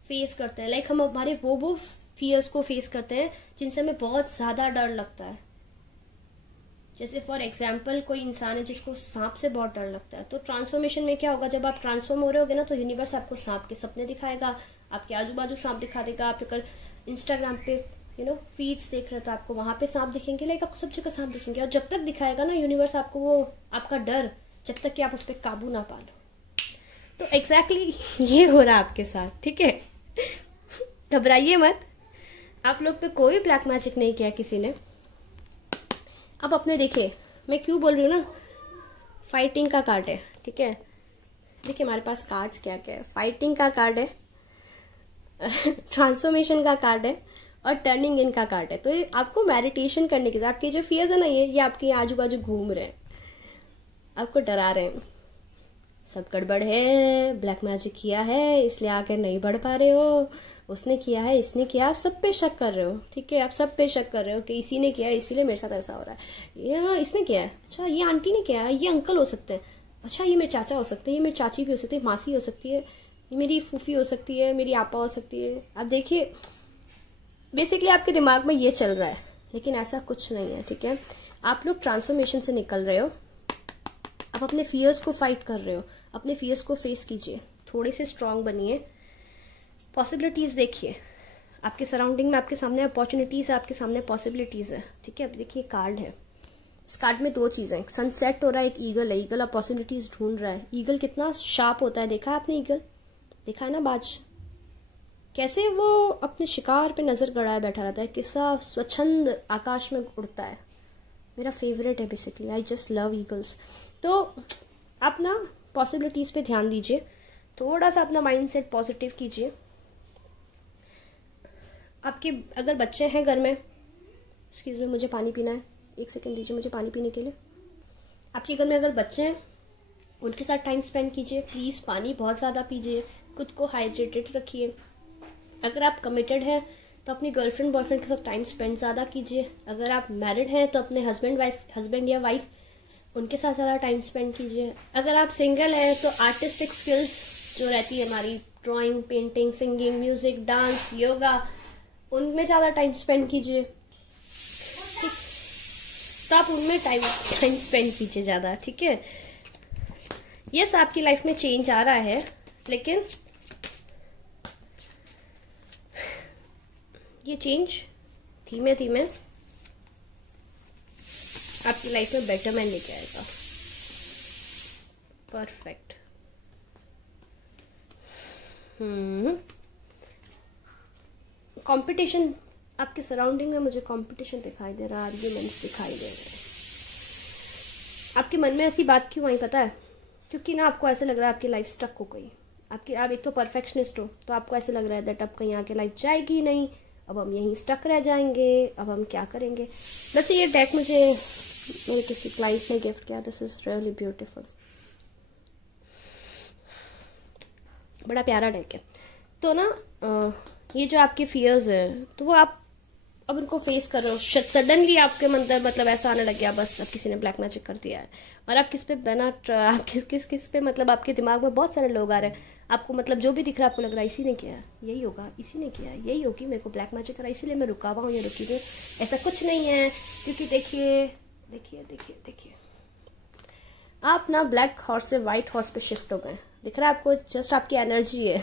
फेस करते हैं, लाइक हम हमारे वो फियर्स को फेस करते हैं जिनसे हमें बहुत ज़्यादा डर लगता है। जैसे फॉर एग्जाम्पल कोई इंसान है जिसको सांप से बहुत डर लगता है, तो ट्रांसफॉर्मेशन में क्या होगा, जब आप ट्रांसफॉर्म हो रहे होगे ना, तो यूनिवर्स आपको सांप के सपने दिखाएगा, आपके आजू बाजू सांप दिखा देगा। आप अगर इंस्टाग्राम पे फीड्स देख रहे हो तो आपको वहाँ पे सांप दिखेंगे, लाइक आपको सब जगह सांप दिखेंगे, और जब तक दिखाएगा ना यूनिवर्स आपको वो आपका डर, जब तक कि आप उस पर काबू ना पा लो। तो एग्जैक्टली ये हो रहा है आपके साथ, ठीक है। घबराइए मत, आप लोग पे कोई ब्लैक मैजिक नहीं किया किसी ने। अब अपने देखिए मैं क्यों बोल रही हूँ ना, फाइटिंग का कार्ड है, ठीक है। देखिए हमारे पास कार्ड्स क्या क्या है, फाइटिंग का कार्ड है, ट्रांसफॉर्मेशन का कार्ड है, और टर्निंग इन का कार्ड है। तो ये आपको मेडिटेशन करने के, आपके जो फियर्स है ना, ये आपके आजू बाजू घूम रहे हैं, आपको डरा रहे हैं, सब गड़बड़ है, ब्लैक मैजिक किया है इसलिए आगे नहीं बढ़ पा रहे हो, उसने किया है, इसने किया, आप सब पे शक कर रहे हो, ठीक है। आप सब पे शक कर रहे हो कि इसी ने किया इसीलिए मेरे साथ ऐसा हो रहा है, ये इसने किया है, अच्छा ये आंटी ने किया है, ये अंकल हो सकते हैं, अच्छा ये मेरे चाचा हो सकते हैं, ये मेरी चाची भी हो सकती है, मासी हो सकती है, ये मेरी फूफी हो सकती है, मेरी आपा हो सकती है। आप देखिए बेसिकली आपके दिमाग में ये चल रहा है, लेकिन ऐसा कुछ नहीं है, ठीक है। आप लोग ट्रांसफॉर्मेशन से निकल रहे हो, आप अपने फियर्स को फाइट कर रहे हो, अपने फियर्स को फेस कीजिए, थोड़े से स्ट्रांग बनिए, पॉसिबिलिटीज़ देखिए आपके सराउंडिंग में, आपके सामने अपॉर्चुनिटीज़ है, आपके सामने पॉसिबिलिटीज़ है, ठीक है। अब देखिए कार्ड है, इस कार्ड में 2 चीज़ें, सनसेट हो रहा है, एक ईगल है, ईगल अब पॉसिबिलिटीज़ ढूंढ रहा है। ईगल कितना शार्प होता है, देखा है आपने ईगल, देखा है ना बाज, कैसे वो अपने शिकार पे नज़र गड़ाए बैठा रहता है, किस्सा स्वच्छंद आकाश में उड़ता है, मेरा फेवरेट है basically, I just love eagles. तो आप ना पॉसिबिलिटीज़ पे ध्यान दीजिए, थोड़ा सा अपना माइंड सेट पॉजिटिव कीजिए। आपके अगर बच्चे हैं घर में, एक्सक्यूज़ मी मुझे पानी पीना है, 1 सेकेंड दीजिए मुझे पानी पीने के लिए। आपके घर में अगर बच्चे हैं उनके साथ टाइम स्पेंड कीजिए प्लीज़, पानी बहुत ज़्यादा पीजिए, खुद को हाइड्रेटेड रखिए। अगर आप कमिटेड हैं तो अपनी गर्लफ्रेंड बॉयफ्रेंड के साथ टाइम स्पेंड ज़्यादा कीजिए। अगर आप मैरिड हैं तो अपने हस्बैंड या वाइफ उनके साथ ज़्यादा टाइम स्पेंड कीजिए। अगर आप सिंगल हैं तो आर्टिस्टिक स्किल्स जो रहती है हमारी, drawing, painting, singing, music, dance, yoga, उनमें ज़्यादा टाइम स्पेंड कीजिए। ठीक, तो आप उनमें टाइम स्पेंड कीजिए ज़्यादा, ठीक है। यस, आपकी लाइफ में चेंज आ रहा है, लेकिन ये चेंज धीमे धीमे आपकी लाइफ में बेटरमेंट लेके आएगा। परफेक्ट। कंपटीशन, आपके सराउंडिंग में मुझे कंपटीशन दिखाई दे रहा है, आर्ग्यूमेंट्स दिखाई दे रहे हैं। आपके मन में ऐसी बात क्यों आई पता है? क्योंकि ना आपको ऐसे लग रहा है आपकी लाइफ स्टक हो गई। आप एक तो परफेक्शनिस्ट हो, तो आपको ऐसे लग रहा है दैट अब कहीं आके लाइफ जाएगी ही नहीं, अब हम यहीं स्टक रह जाएंगे, अब हम क्या करेंगे। वैसे ये डेक मुझे मेरे किसी क्लाइंट ने गिफ्ट किया, दिस इज रियली ब्यूटीफुल, बड़ा प्यारा डेक है। तो ना ये जो आपके फियर्स हैं तो वो आप अब उनको फेस कर रहे हो। सडनली आपके अंदर मतलब ऐसा आने लग गया, बस अब किसी ने ब्लैक मैजिक कर दिया है, और आप किस पे आप किस पे मतलब आपके दिमाग में बहुत सारे लोग आ रहे हैं, आपको मतलब जो भी दिख रहा है आपको लग रहा है इसी ने किया है, यही होगा, इसी ने किया है, यही होगी, मेरे को ब्लैक मैजिक करा इसीलिए मैं रुका हुआ हूँ या रुकी हुई। ऐसा कुछ नहीं है, क्योंकि देखिए देखिए देखिए देखिए आप ना ब्लैक हॉर्स से वाइट हॉर्स पे शिफ्ट हो गए। दिख रहा है आपको, जस्ट आपकी एनर्जी है।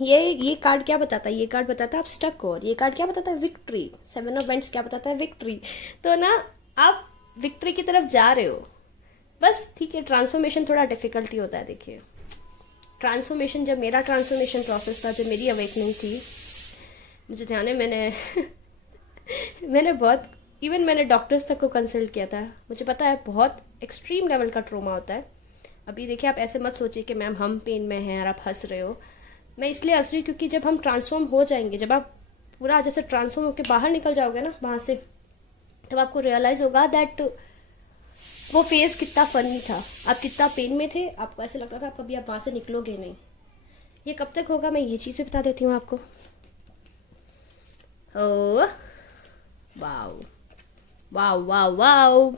ये कार्ड क्या बताता है? ये कार्ड बताता है आप स्टक हो, और ये कार्ड क्या बताता है? विक्ट्री। 7 ऑफ वेंट्स क्या बताता है? विक्ट्री। तो ना आप विक्ट्री की तरफ जा रहे हो, बस ठीक है। ट्रांसफॉर्मेशन थोड़ा डिफिकल्टी होता है। देखिए ट्रांसफॉर्मेशन, जब मेरा ट्रांसफॉर्मेशन प्रोसेस था, जब मेरी अवेकनिंग थी, मुझे ध्यान है मैंने बहुत, इवन मैंने डॉक्टर्स तक को कंसल्ट किया था। मुझे पता है बहुत एक्सट्रीम लेवल का ट्रोमा होता है। अभी देखिए आप ऐसे मत सोचिए कि मैम हम पेन में हैं और आप हंस रहे हो। मैं इसलिए हंस रही हूँ क्योंकि जब हम ट्रांसफॉर्म हो जाएंगे, जब आप पूरा जैसे ट्रांसफॉर्म होकर बाहर निकल जाओगे ना वहाँ से, तब आपको रियलाइज़ होगा दैट वो फेज़ कितना फनी था, आप कितना पेन में थे, आपको ऐसे लगता था कभी आप वहाँ से निकलोगे नहीं। ये कब तक होगा मैं ये चीज़ भी बता देती हूँ आपको। Oh wow wow wow wow,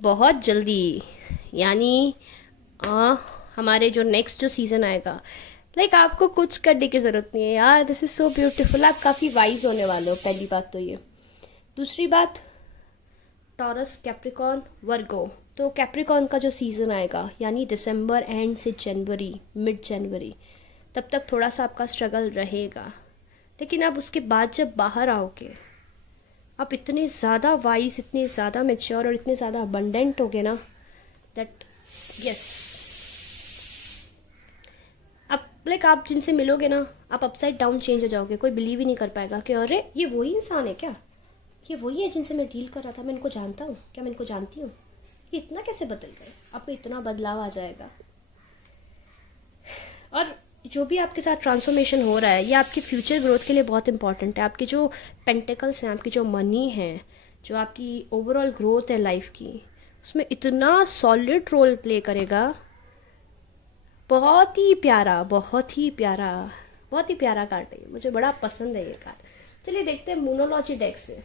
बहुत जल्दी, यानी हमारे जो नेक्स्ट जो सीज़न आएगा, लाइक आपको कुछ करने की ज़रूरत नहीं है यार। This is so beautiful. आप काफ़ी वाइज होने वाले हो, पहली बात तो ये। दूसरी बात, टॉरस, कैप्रिकॉर्न, वर्गो। तो कैप्रिकॉर्न का जो सीज़न आएगा यानी दिसंबर एंड से जनवरी, मिड जनवरी, तब तक थोड़ा सा आपका स्ट्रगल रहेगा, लेकिन आप उसके बाद जब बाहर आओगे, आप इतने ज़्यादा वाइज, इतने ज़्यादा मैच्योर और इतने ज़्यादा अबंडेंट होगे ना दैट यस, लाइक आप जिनसे मिलोगे ना, आप अपसाइड डाउन चेंज हो जाओगे। कोई बिलीव ही नहीं कर पाएगा कि अरे ये वही इंसान है क्या, ये वही है जिनसे मैं डील कर रहा था, मैं इनको जानता हूँ क्या, मैं इनको जानती हूँ, ये इतना कैसे बदल गए। आपको इतना बदलाव आ जाएगा। और जो भी आपके साथ ट्रांसफॉर्मेशन हो रहा है, ये आपकी फ्यूचर ग्रोथ के लिए बहुत इंपॉर्टेंट है। आपके जो पेंटिकल्स हैं, आपकी जो मनी है, जो आपकी ओवरऑल ग्रोथ है लाइफ की, उसमें इतना सॉलिड रोल प्ले करेगा। बहुत ही प्यारा, बहुत ही प्यारा, बहुत ही प्यारा कार्ड है, मुझे बड़ा पसंद है ये कार्ड। चलिए देखते हैं मोनोलॉजी डेक से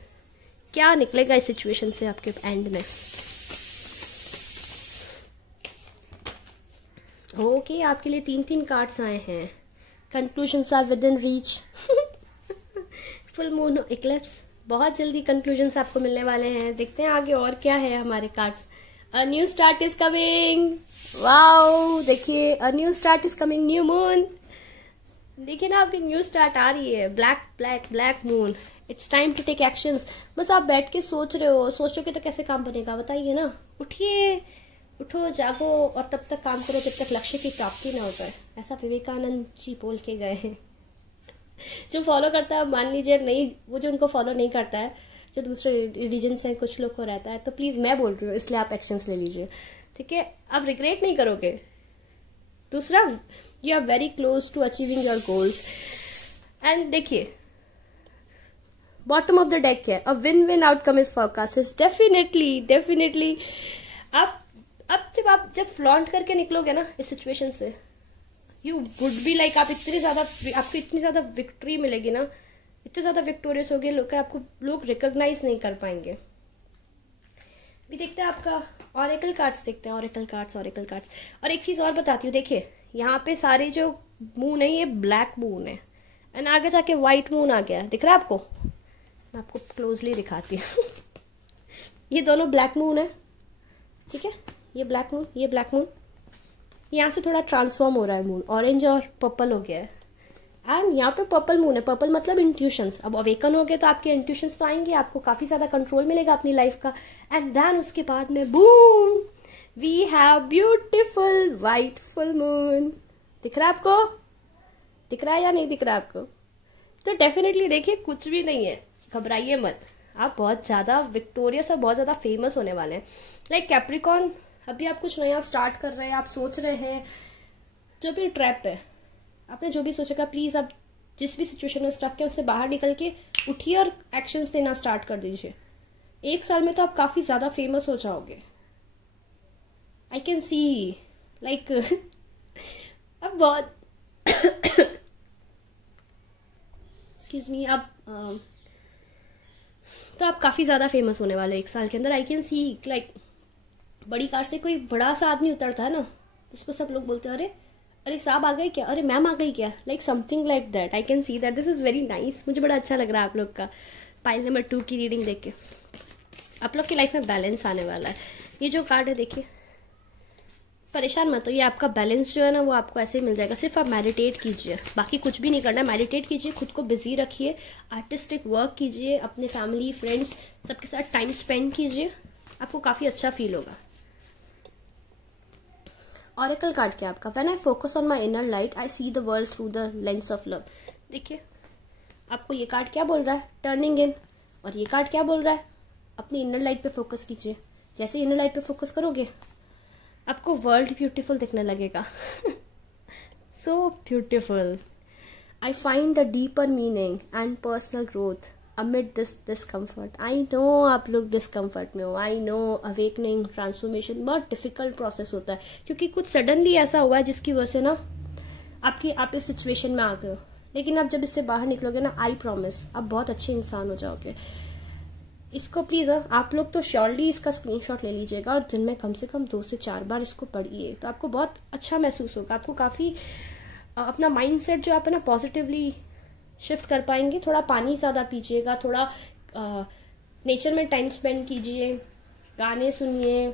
क्या निकलेगा इस सिचुएशन से आपके एंड में। ओके, आपके लिए 3 कार्ड्स आए हैं। Conclusions are within reach. Full moon, eclipse, बहुत जल्दी कंक्लूजन्स आपको मिलने वाले हैं। देखते हैं आगे और क्या है हमारे cards. A new start is coming. Wow, देखिए a new start is coming, new moon. देखिए ना आपकी न्यू स्टार्ट आ रही है। Black moon, it's time to take actions. बस आप बैठ के सोच रहे हो, सोचोगे तो कैसे काम बनेगा बताइए ना। उठिए, उठो, जागो और तब तक काम करो जब तक लक्ष्य की प्राप्ति ना हो जाए। ऐसा विवेकानंद जी बोल के गए हैं। जो फॉलो करता है मान लीजिए, नहीं वो जो उनको फॉलो नहीं करता है, जो दूसरे रिलीजन से कुछ लोग को रहता है, तो प्लीज़ मैं बोल रही हूँ इसलिए आप एक्शंस ले लीजिए, ठीक है? आप रिग्रेट नहीं करोगे। दूसरा, you are very close to achieving your goals. And देखिए बॉटम ऑफ द डेक क्या है, a win win outcome is forecast. Definitely अब जब फ्लॉन्ट करके निकलोगे ना इस सिचुएशन से, यू वुड बी लाइक, आपको इतनी ज़्यादा विक्ट्री मिलेगी ना, इतने ज़्यादा विक्टोरियस हो गए लोग, आपको लोग रिकॉग्नाइज नहीं कर पाएंगे। भी देखते हैं आपका ऑरेकल कार्ड्स, देखते हैं ऑरेकल कार्ड्स। और एक चीज़ और बताती हूँ, देखिए यहाँ पे सारे जो मून है ये ब्लैक मून है, एंड आगे जाके वाइट मून आ गया है, दिख रहा है आपको? मैं आपको क्लोजली दिखाती हूँ। ये दोनों ब्लैक मून है, ठीक है? ये ब्लैक मून, यहाँ से थोड़ा ट्रांसफॉर्म हो रहा है मून, ऑरेंज और पर्पल हो गया है। एंड यहाँ पे पर्पल मून है, पर्पल मतलब इंट्यूशंस। अब अवेकन हो गए तो आपके इंट्यूशंस तो आएंगे, आपको काफ़ी ज़्यादा कंट्रोल मिलेगा अपनी लाइफ का। एंड देन उसके बाद में boom, we have beautiful white full moon. दिख रहा है आपको? दिख रहा है या नहीं दिख रहा है आपको? तो डेफिनेटली देखिए, कुछ भी नहीं है, घबराइए मत, आप बहुत ज़्यादा विक्टोरियस और बहुत ज़्यादा फेमस होने वाले हैं। लाइक कैप्रिकॉर्न, अभी आप कुछ नया स्टार्ट कर रहे हैं, आप सोच रहे हैं, जो भी ट्रैप है, आपने जो भी सोचेगा, प्लीज़ आप जिस भी सिचुएशन में स्टक है उससे बाहर निकल के उठिए और एक्शंस देना स्टार्ट कर दीजिए। 1 साल में तो आप काफ़ी ज़्यादा फेमस हो जाओगे। आई कैन सी लाइक अब बहुत एक्सक्यूज मी, अब तो आप काफ़ी ज़्यादा फेमस होने वाले 1 साल के अंदर। आई कैन सी लाइक बड़ी कार से कोई बड़ा सा आदमी उतरता है ना, जिसको सब लोग बोलते हैं अरे साहब आ गए क्या, अरे मैम आ गई क्या, like something like that. I can see that, this is very nice. मुझे बड़ा अच्छा लग रहा है आप लोग का पाइल नंबर 2 की रीडिंग देख के। आप लोग की लाइफ में बैलेंस आने वाला है। ये जो कार्ड है देखिए, परेशान मत हो, ये आपका बैलेंस जो है ना वो आपको ऐसे ही मिल जाएगा। सिर्फ आप मेडिटेट कीजिए, बाकी कुछ भी नहीं करना है। मेडिटेट कीजिए, खुद को बिजी रखिए, आर्टिस्टिक वर्क कीजिए, अपने फैमिली फ्रेंड्स सबके साथ टाइम स्पेंड कीजिए, आपको काफ़ी अच्छा फील होगा। ऑरेकल कार्ड क्या आपका, when I focus on my inner light I see the world through the lens of love. देखिए आपको ये कार्ड क्या बोल रहा है, टर्निंग इन। और ये कार्ड क्या बोल रहा है, अपनी इनर लाइट पे फोकस कीजिए। जैसे इनर लाइट पे फोकस करोगे आपको वर्ल्ड ब्यूटीफुल दिखने लगेगा। So beautiful. I find a deeper meaning and personal growth amid this discomfort. I know आप लोग डिस्कम्फर्ट में हो, आई नो अवेकनिंग ट्रांसफॉर्मेशन बहुत डिफिकल्ट प्रोसेस होता है, क्योंकि कुछ सडनली ऐसा हुआ है जिसकी वजह से ना आप इस सिचुएशन में आ गए हो। लेकिन आप जब इससे बाहर निकलोगे ना, आई प्रॉमिस आप बहुत अच्छे इंसान हो जाओगे। इसको प्लीज़ आप लोग तो श्योरली इसका स्क्रीनशॉट ले लीजिएगा और दिन में कम से कम 2 से 4 बार इसको पढ़िए, तो आपको बहुत अच्छा महसूस होगा। आपको काफ़ी अपना माइंड सेट जो आप है ना पॉजिटिवली शिफ्ट कर पाएंगे। थोड़ा पानी ज़्यादा पीजिएगा, थोड़ा नेचर में टाइम स्पेंड कीजिए, गाने सुनिए,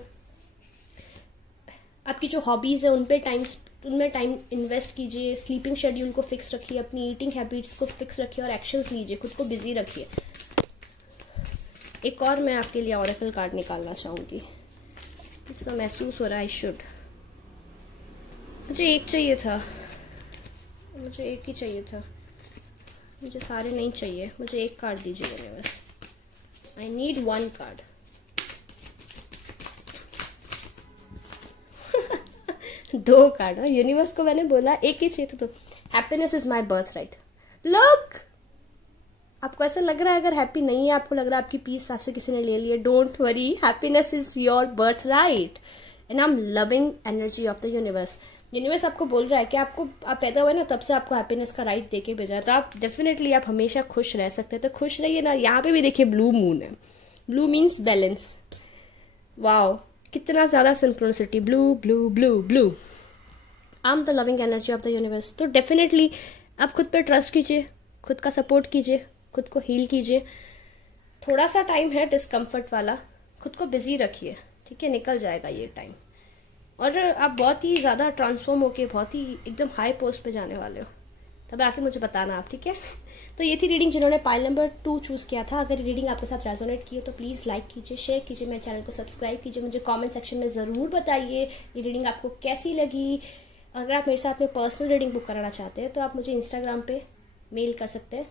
आपकी जो हॉबीज़ है उनमें टाइम इन्वेस्ट कीजिए, स्लीपिंग शेड्यूल को फिक्स रखिए, अपनी ईटिंग हैबिट्स को फिक्स रखिए और एक्शंस लीजिए, खुद को बिजी रखिए। एक और मैं आपके लिए ऑरेकल कार्ड निकालना चाहूँगी, तो महसूस हो रहा है आई शुड। मुझे एक चाहिए था, मुझे एक ही चाहिए था, मुझे सारे नहीं चाहिए, मुझे एक कार्ड दीजिए यूनिवर्स। I need 1 card. दो कार्ड यूनिवर्स को मैंने बोला एक ही चाहिए था। तो happiness is my birth right. Look, आपको ऐसा लग रहा है अगर हैप्पी नहीं है, आपको लग रहा है आपकी पीस आपसे किसी ने ले ली है, don't worry, happiness is your birth right and I am loving energy of the universe. Universe आपको बोल रहा है कि आप पैदा हुए ना तब से आपको हैप्पीनेस का राइट देके भेजा है, तो आप डेफिनेटली आप हमेशा खुश रह सकते हैं, तो खुश रहिए ना। यहाँ पे भी देखिए ब्लू मून है, ब्लू मीन्स बैलेंस। वाओ, कितना ज़्यादा synchronicity, blue blue blue blue. I am the loving energy of the universe. तो डेफिनेटली आप खुद पर ट्रस्ट कीजिए, खुद का सपोर्ट कीजिए, खुद को हील कीजिए। थोड़ा सा टाइम है डिस्कम्फर्ट वाला, खुद को बिजी रखिए, ठीक है, निकल जाएगा ये टाइम। और आप बहुत ही ज़्यादा ट्रांसफॉर्म होके बहुत ही एकदम हाई पोस्ट पे जाने वाले हो, तब आके मुझे बताना आप, ठीक है। तो ये थी रीडिंग जिन्होंने पाइल नंबर 2 चूज़ किया था। अगर रीडिंग आपके साथ रेजोनेट की हो तो प्लीज़ लाइक कीजिए, शेयर कीजिए, मेरे चैनल को सब्सक्राइब कीजिए, मुझे कमेंट सेक्शन में ज़रूर बताइए ये रीडिंग आपको कैसी लगी। अगर आप मेरे साथ में पर्सनल रीडिंग बुक कराना चाहते हैं तो आप मुझे इंस्टाग्राम पे मेल कर सकते हैं,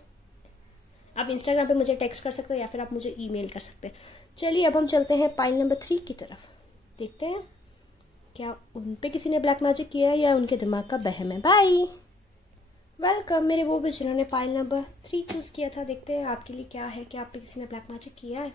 आप इंस्टाग्राम पे मुझे टेक्स्ट कर सकते हो या फिर आप मुझे ईमेल कर सकते हैं। चलिए अब हम चलते हैं पाइल नंबर 3 की तरफ, देखते हैं क्या उन पे किसी ने ब्लैक मैजिक किया है या उनके दिमाग का बहम है। बाय, वेलकम मेरे वो भी जिन्होंने पाइल नंबर 3 चूज़ किया था। देखते हैं आपके लिए क्या है, क्या आप पे किसी ने ब्लैक मैजिक किया है।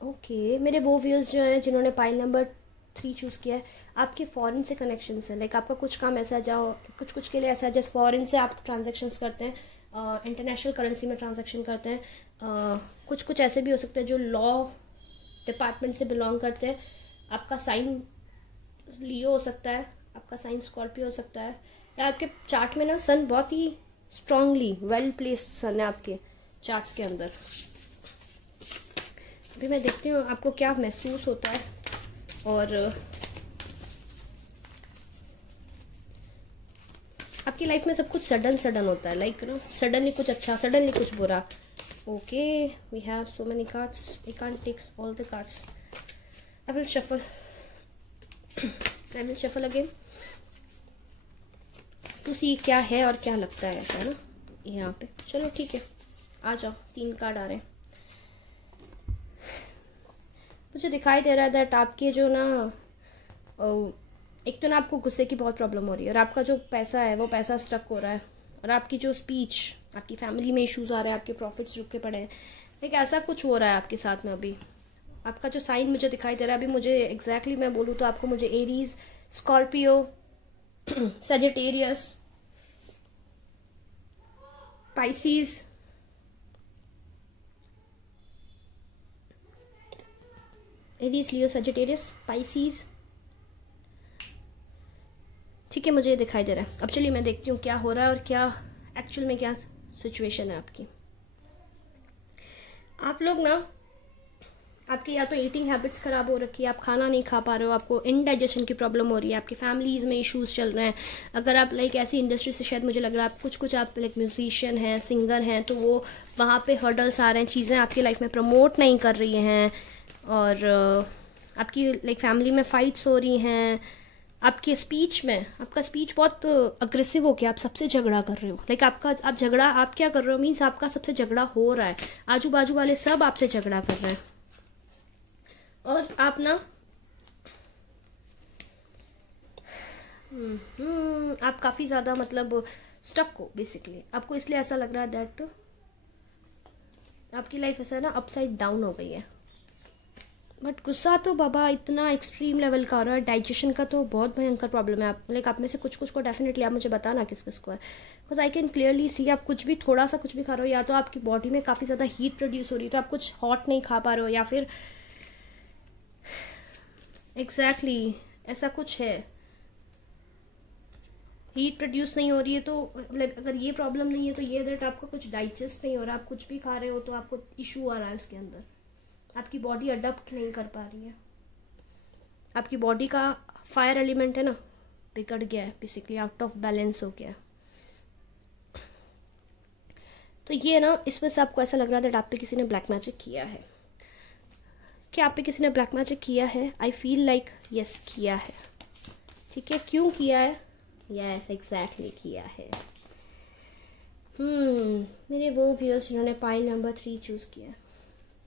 ओके मेरे वो व्यूअर्स जो हैं जिन्होंने पाइल नंबर 3 चूज़ किया है, आपके फॉरेन से कनेक्शन है। लाइक आपका कुछ काम ऐसा है जहाँ कुछ के लिए ऐसा है जैसे फॉरेन से आप ट्रांजैक्शंस करते हैं, इंटरनेशनल करेंसी में ट्रांजैक्शन करते हैं। कुछ ऐसे भी हो सकते हैं जो लॉ डिपार्टमेंट से बिलोंग करते हैं। आपका साइन लियो हो सकता है, आपका साइन स्कॉर्पियो हो सकता है, या आपके चार्ट में ना सन बहुत ही स्ट्रांगली वेल प्लेस्ड सन है आपके चार्ट्स के अंदर। अभी मैं देखती हूँ आपको क्या महसूस होता है। और आपकी लाइफ में सब कुछ सडन होता है, लाइक ना सडनली कुछ अच्छा, सडनली कुछ बुरा। Okay we have so many cards, we can't take all the cards. I will shuffle again to see क्या है और क्या लगता है ऐसा ना यहाँ पे। चलो ठीक है, आ जाओ, 3 कार्ड आ रहे हैं। मुझे दिखाई दे रहा है दैट आपके जो ना एक तो ना आपको गुस्से की बहुत प्रॉब्लम हो रही है, और आपका जो पैसा है वो पैसा स्टक हो रहा है, और आपकी जो स्पीच, आपकी फैमिली में इश्यूज आ रहे हैं, आपके प्रॉफिट्स रुके पड़े हैं। एक ऐसा कुछ हो रहा है आपके साथ में। अभी आपका जो साइन मुझे दिखाई दे रहा है, अभी मुझे एग्जैक्टली मैं बोलूँ तो आपको मुझे Aries, Scorpio, Sagittarius, Pisces, Aries, Leo, Sagittarius, Pisces, ठीक है मुझे ये दिखाई दे रहा है। अब चलिए मैं देखती हूँ क्या हो रहा है और क्या एक्चुअल में क्या सिचुएशन है आपकी। आप लोग ना, आपकी या तो ईटिंग हैबिट्स ख़राब हो रखी है, आप खाना नहीं खा पा रहे हो, आपको इनडाइजेशन की प्रॉब्लम हो रही है, आपकी फैमिलीज़ में इश्यूज चल रहे हैं। अगर आप लाइक ऐसी इंडस्ट्री से, शायद मुझे लग रहा है आप कुछ आप लाइक म्यूजिशियन हैं, सिंगर हैं, तो वो वहाँ पे हर्डल्स आ रहे हैं, चीज़ें आपकी लाइफ में प्रमोट नहीं कर रही हैं, और आपकी लाइक फैमिली में फाइट्स हो रही हैं। आपके स्पीच में, आपका स्पीच बहुत अग्रेसिव हो गया, आप सबसे झगड़ा कर रहे हो। लाइक आप झगड़ा आप क्या कर रहे हो मीन्स आपका सबसे झगड़ा हो रहा है, आजू बाजू वाले सब आपसे झगड़ा कर रहे हैं। और आप ना आप काफ़ी ज़्यादा मतलब स्टक हो बेसिकली। आपको इसलिए ऐसा लग रहा है दैट आपकी लाइफ ऐसा है ना अपसाइड डाउन हो गई है। बट गुस्सा तो बाबा इतना एक्सट्रीम लेवल का हो रहा है, डाइजेशन का तो बहुत भयंकर प्रॉब्लम है। आप लाइक आप में से कुछ को डेफिनेटली आप मुझे बताना किस को है, because I can clearly see आप कुछ भी थोड़ा सा कुछ भी खा रहे हो, या तो आपकी बॉडी में काफ़ी ज़्यादा हीट प्रोड्यूस हो रही है तो आप कुछ हॉट नहीं खा पा रहे हो, या फिर एग्जैक्टली ऐसा कुछ है, हीट प्रोड्यूस नहीं हो रही है। तो मतलब अगर ये प्रॉब्लम नहीं है तो ये दैट आपको कुछ डाइजेस्ट नहीं हो रहा, आप कुछ भी खा रहे हो तो आपको इशू आ रहा है उसके अंदर, आपकी बॉडी अडप्ट नहीं कर पा रही है, आपकी बॉडी का फायर एलिमेंट है ना बिगड़ गया है, बेसिकली आउट ऑफ बैलेंस हो गया है। तो ये ना इस वजह से आपको ऐसा लग रहा है दैट आप पे किसी ने ब्लैक मैजिक किया है। क्या आप पे किसी ने ब्लैक मैजिक किया है? आई फील लाइक यस किया है। ठीक है, क्यों किया है? यस एग्जैक्टली किया है। मेरे वो व्यूअर्स जिन्होंने पाइल नंबर 3 चूज़ किया,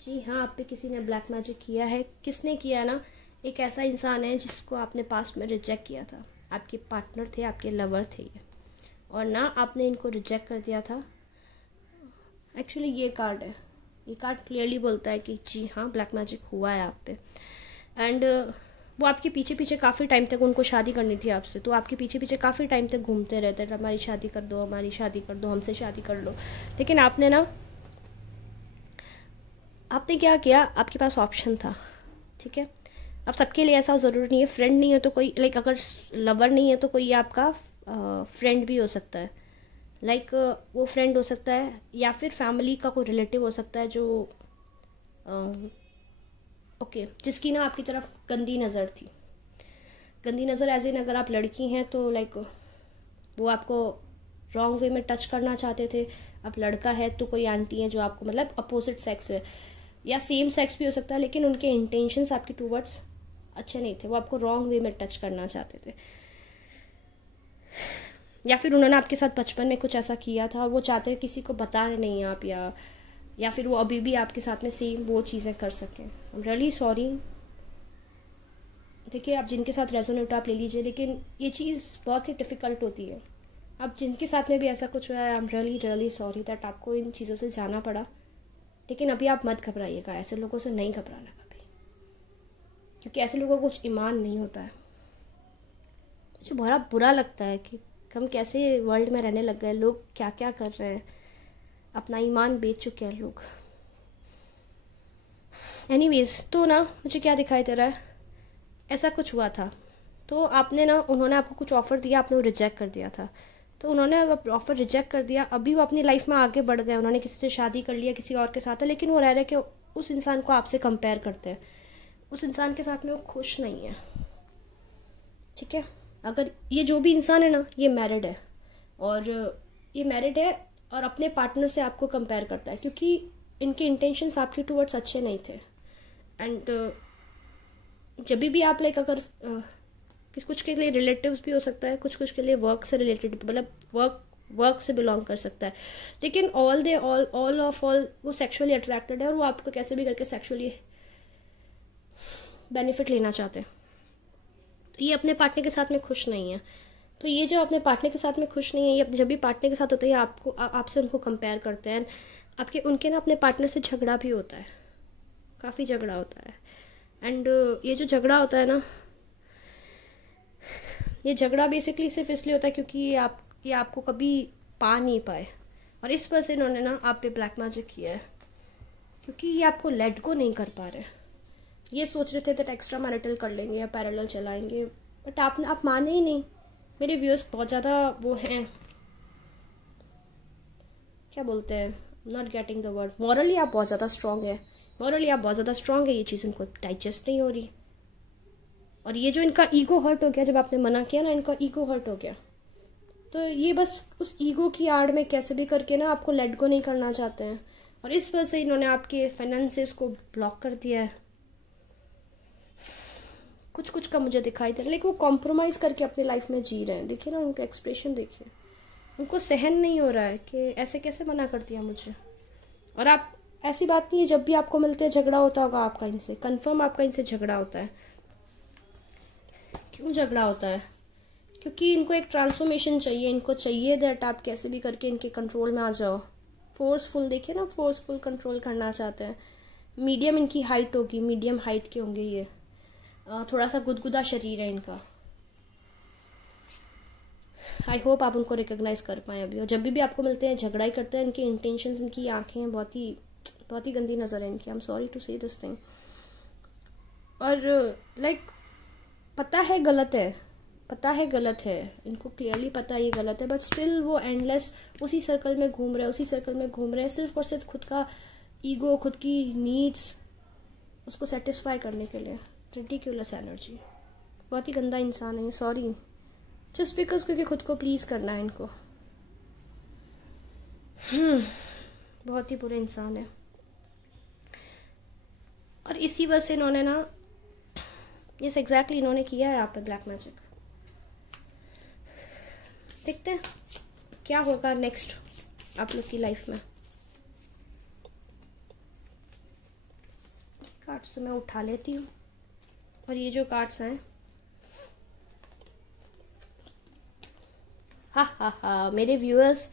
जी हाँ आप पे किसी ने ब्लैक मैजिक किया है। किसने किया ना? एक ऐसा इंसान है जिसको आपने पास्ट में रिजेक्ट किया था, आपके पार्टनर थे, आपके लवर थे ये, और ना आपने इनको रिजेक्ट कर दिया था। एक्चुअली ये कार्ड है, ये कार्ड क्लियरली बोलता है कि जी हाँ ब्लैक मैजिक हुआ है आप पे। एंड वो आपके पीछे पीछे काफ़ी टाइम तक, उनको शादी करनी थी आपसे, तो आपके पीछे पीछे काफ़ी टाइम तक घूमते रहते थे, हमारी शादी कर दो, हमारी शादी कर दो, हमसे शादी कर लो। लेकिन आपने ना, आपने क्या किया, आपके पास ऑप्शन था। ठीक है, अब सबके लिए ऐसा ज़रूरी नहीं है, फ्रेंड नहीं है तो कोई लाइक अगर लवर नहीं है तो कोई आपका फ्रेंड भी हो सकता है। लाइक वो फ्रेंड हो सकता है या फिर फैमिली का कोई रिलेटिव हो सकता है जो ओके जिसकी ना आपकी तरफ गंदी नज़र थी। गंदी नज़र एज इन अगर आप लड़की हैं तो लाइक वो आपको रॉन्ग वे में टच करना चाहते थे। अब लड़का है तो कोई आंटी है जो आपको मतलब अपोजिट सेक्स है या सेम सेक्स भी हो सकता है, लेकिन उनके इंटेंशंस आपके टूवर्ड्स अच्छे नहीं थे, वो आपको रॉन्ग वे में टच करना चाहते थे, या फिर उन्होंने आपके साथ बचपन में कुछ ऐसा किया था और वो चाहते हैं किसी को बताए नहीं आप, या फिर वो अभी भी आपके साथ में सेम वो चीज़ें कर सकें। I am really sorry. देखिए, आप जिनके साथ रेजोनेट आप ले लीजिए, लेकिन ये चीज़ बहुत ही डिफ़िकल्ट होती है। आप जिनके साथ में भी ऐसा कुछ हुआ है, I am really sorry that आपको इन चीज़ों से जाना पड़ा, लेकिन अभी आप मत घबराइएगा, ऐसे लोगों से नहीं घबराना कभी, क्योंकि ऐसे लोगों को कुछ ईमान नहीं होता है। मुझे बड़ा बुरा लगता है कि हम कैसे वर्ल्ड में रहने लग गए, लोग क्या क्या कर रहे हैं, अपना ईमान बेच चुके हैं लोग। एनीवेज, तो ना मुझे क्या दिखाई दे रहा है, ऐसा कुछ हुआ था, तो आपने ना, उन्होंने आपको कुछ ऑफ़र दिया, आपने वो रिजेक्ट कर दिया था, तो उन्होंने ऑफ़र रिजेक्ट कर दिया, अभी वो अपनी लाइफ में आगे बढ़ गए, उन्होंने किसी से शादी कर लिया, किसी और के साथ है, लेकिन वो रह रहे कि उस इंसान को आपसे कंपेयर करते हैं, उस इंसान के साथ में वो खुश नहीं है। ठीक है, अगर ये जो भी इंसान है ना, ये मैरिड है, और ये मैरिड है और अपने पार्टनर से आपको कंपेयर करता है, क्योंकि इनके इंटेंशंस आपके टूवर्ड्स अच्छे नहीं थे। एंड जब भी आप लाइक, अगर कुछ के लिए रिलेटिव्स भी हो सकता है, कुछ के लिए वर्क से रिलेटेड, मतलब वर्क से बिलोंग कर सकता है, लेकिन ऑल वो सेक्सुअली अट्रैक्टेड है और वो आपको कैसे भी करके सेक्सुअली बेनिफिट लेना चाहते हैं। तो ये अपने पार्टनर के साथ में खुश नहीं है। तो ये जो अपने पार्टनर के साथ में खुश नहीं है, ये जब भी पार्टनर के साथ होते हैं आपसे उनको कंपेयर करते हैं, उनके ना अपने पार्टनर से झगड़ा भी होता है, काफ़ी झगड़ा होता है। एंड ये जो झगड़ा होता है ना, ये झगड़ा बेसिकली सिर्फ इसलिए होता है क्योंकि ये आपको कभी पा नहीं पाए, और इस वजह से इन्होंने ना आप पे ब्लैक मैजिक किया है, क्योंकि ये आपको लेट गो नहीं कर पा रहे। ये सोच रहे थे दैट एक्स्ट्रा मैरिटल कर लेंगे या पैरेलल चलाएंगे, बट आप माने ही नहीं। मेरे व्यूअर्स बहुत ज़्यादा वो हैं, क्या बोलते हैं, not getting the word, morally आप बहुत ज़्यादा स्ट्रॉन्ग है, ये चीज़ इनको डाइजेस्ट नहीं हो रही। और ये जो इनका ईगो हर्ट हो गया, जब आपने मना किया ना, इनका ईगो हर्ट हो गया, तो ये बस उस ईगो की आड़ में कैसे भी करके ना आपको लेट गो नहीं करना चाहते हैं, और इस वजह से इन्होंने आपके फाइनेंसेस को ब्लॉक कर दिया है। कुछ का मुझे दिखाई दे रहा है, लेकिन वो कॉम्प्रोमाइज़ करके अपनी लाइफ में जी रहे हैं। देखिए ना, उनका एक्सप्रेशन देखिए, उनको सहन नहीं हो रहा है कि ऐसे कैसे मना कर दिया मुझे। और आप, ऐसी बात नहीं है, जब भी आपको मिलते हैं झगड़ा होता होगा आपका इनसे, कन्फर्म आपका इनसे झगड़ा होता है। क्यों झगड़ा होता है? क्योंकि इनको एक ट्रांसफॉर्मेशन चाहिए, इनको चाहिए दैट आप कैसे भी करके इनके कंट्रोल में आ जाओ। फोर्सफुल, देखिए ना, फोर्सफुल कंट्रोल करना चाहते हैं। मीडियम इनकी हाइट होगी, मीडियम हाइट के होंगे ये, थोड़ा सा गुदगुदा शरीर है इनका। आई होप आप उनको रिकॉग्नाइज कर पाए अभी। और जब भी आपको मिलते हैं झगड़ा ही करते हैं, इनकी इंटेंशंस, इनकी आंखें बहुत ही गंदी नज़र है इनकी। आई am sorry to say this thing. और लाइक पता है गलत है, इनको क्लियरली पता है ये गलत है, बट स्टिल वो एंडलेस उसी सर्कल में घूम रहे हैं, सिर्फ और सिर्फ खुद का ईगो, खुद की नीड्स उसको सेटिस्फाई करने के लिए। रिडिक्यूलस एनर्जी, बहुत ही गंदा इंसान है, सॉरी, जस्ट बिकॉज क्योंकि खुद को प्लीज करना है इनको। बहुत ही बुरे इंसान है, और इसी वजह से इन्होंने ना, यस एग्जैक्टली, इन्होंने किया है आप पे ब्लैक मैजिक। देखते हैं क्या होगा नेक्स्ट आप लोग की लाइफ में। कार्ड्स तो मैं उठा लेती हूँ, और ये जो कार्ड्स हैं, हा मेरे व्यूअर्स,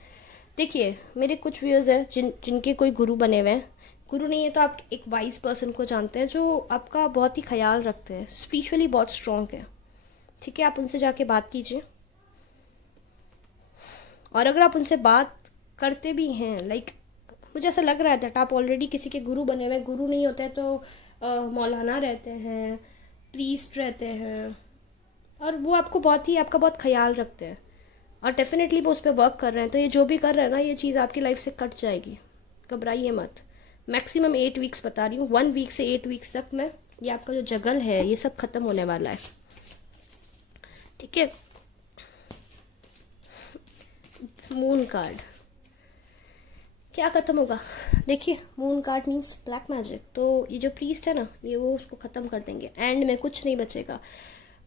देखिए मेरे कुछ व्यूअर्स हैं जिनके कोई गुरु बने हुए हैं। गुरु नहीं है तो आप एक वाइज पर्सन को जानते हैं जो आपका बहुत ही ख्याल रखते हैं, स्पिरिचुअली बहुत स्ट्रॉन्ग है। ठीक है, आप उनसे जाके बात कीजिए, और अगर आप उनसे बात करते भी हैं, लाइक मुझे ऐसा लग रहा है दैट आप ऑलरेडी किसी के गुरु बने हुए। गुरु नहीं होते तो मौलाना रहते हैं, प्रीस्ट रहते हैं, और वो आपका बहुत ख्याल रखते हैं, और डेफिनेटली वो उस पर वर्क कर रहे हैं। तो ये जो भी कर रहे हैं ना, ये चीज़ आपकी लाइफ से कट जाएगी, घबराइए मत। मैक्सिमम 8 वीक्स बता रही हूँ, 1 वीक से 8 वीक्स तक में ये आपका जो जगल है ये सब खत्म होने वाला है। ठीक है, मून कार्ड, क्या ख़त्म होगा? देखिए, moon card means black magic. तो ये जो प्रीस्ट है ना, ये वो उसको ख़त्म कर देंगे। एंड में कुछ नहीं बचेगा।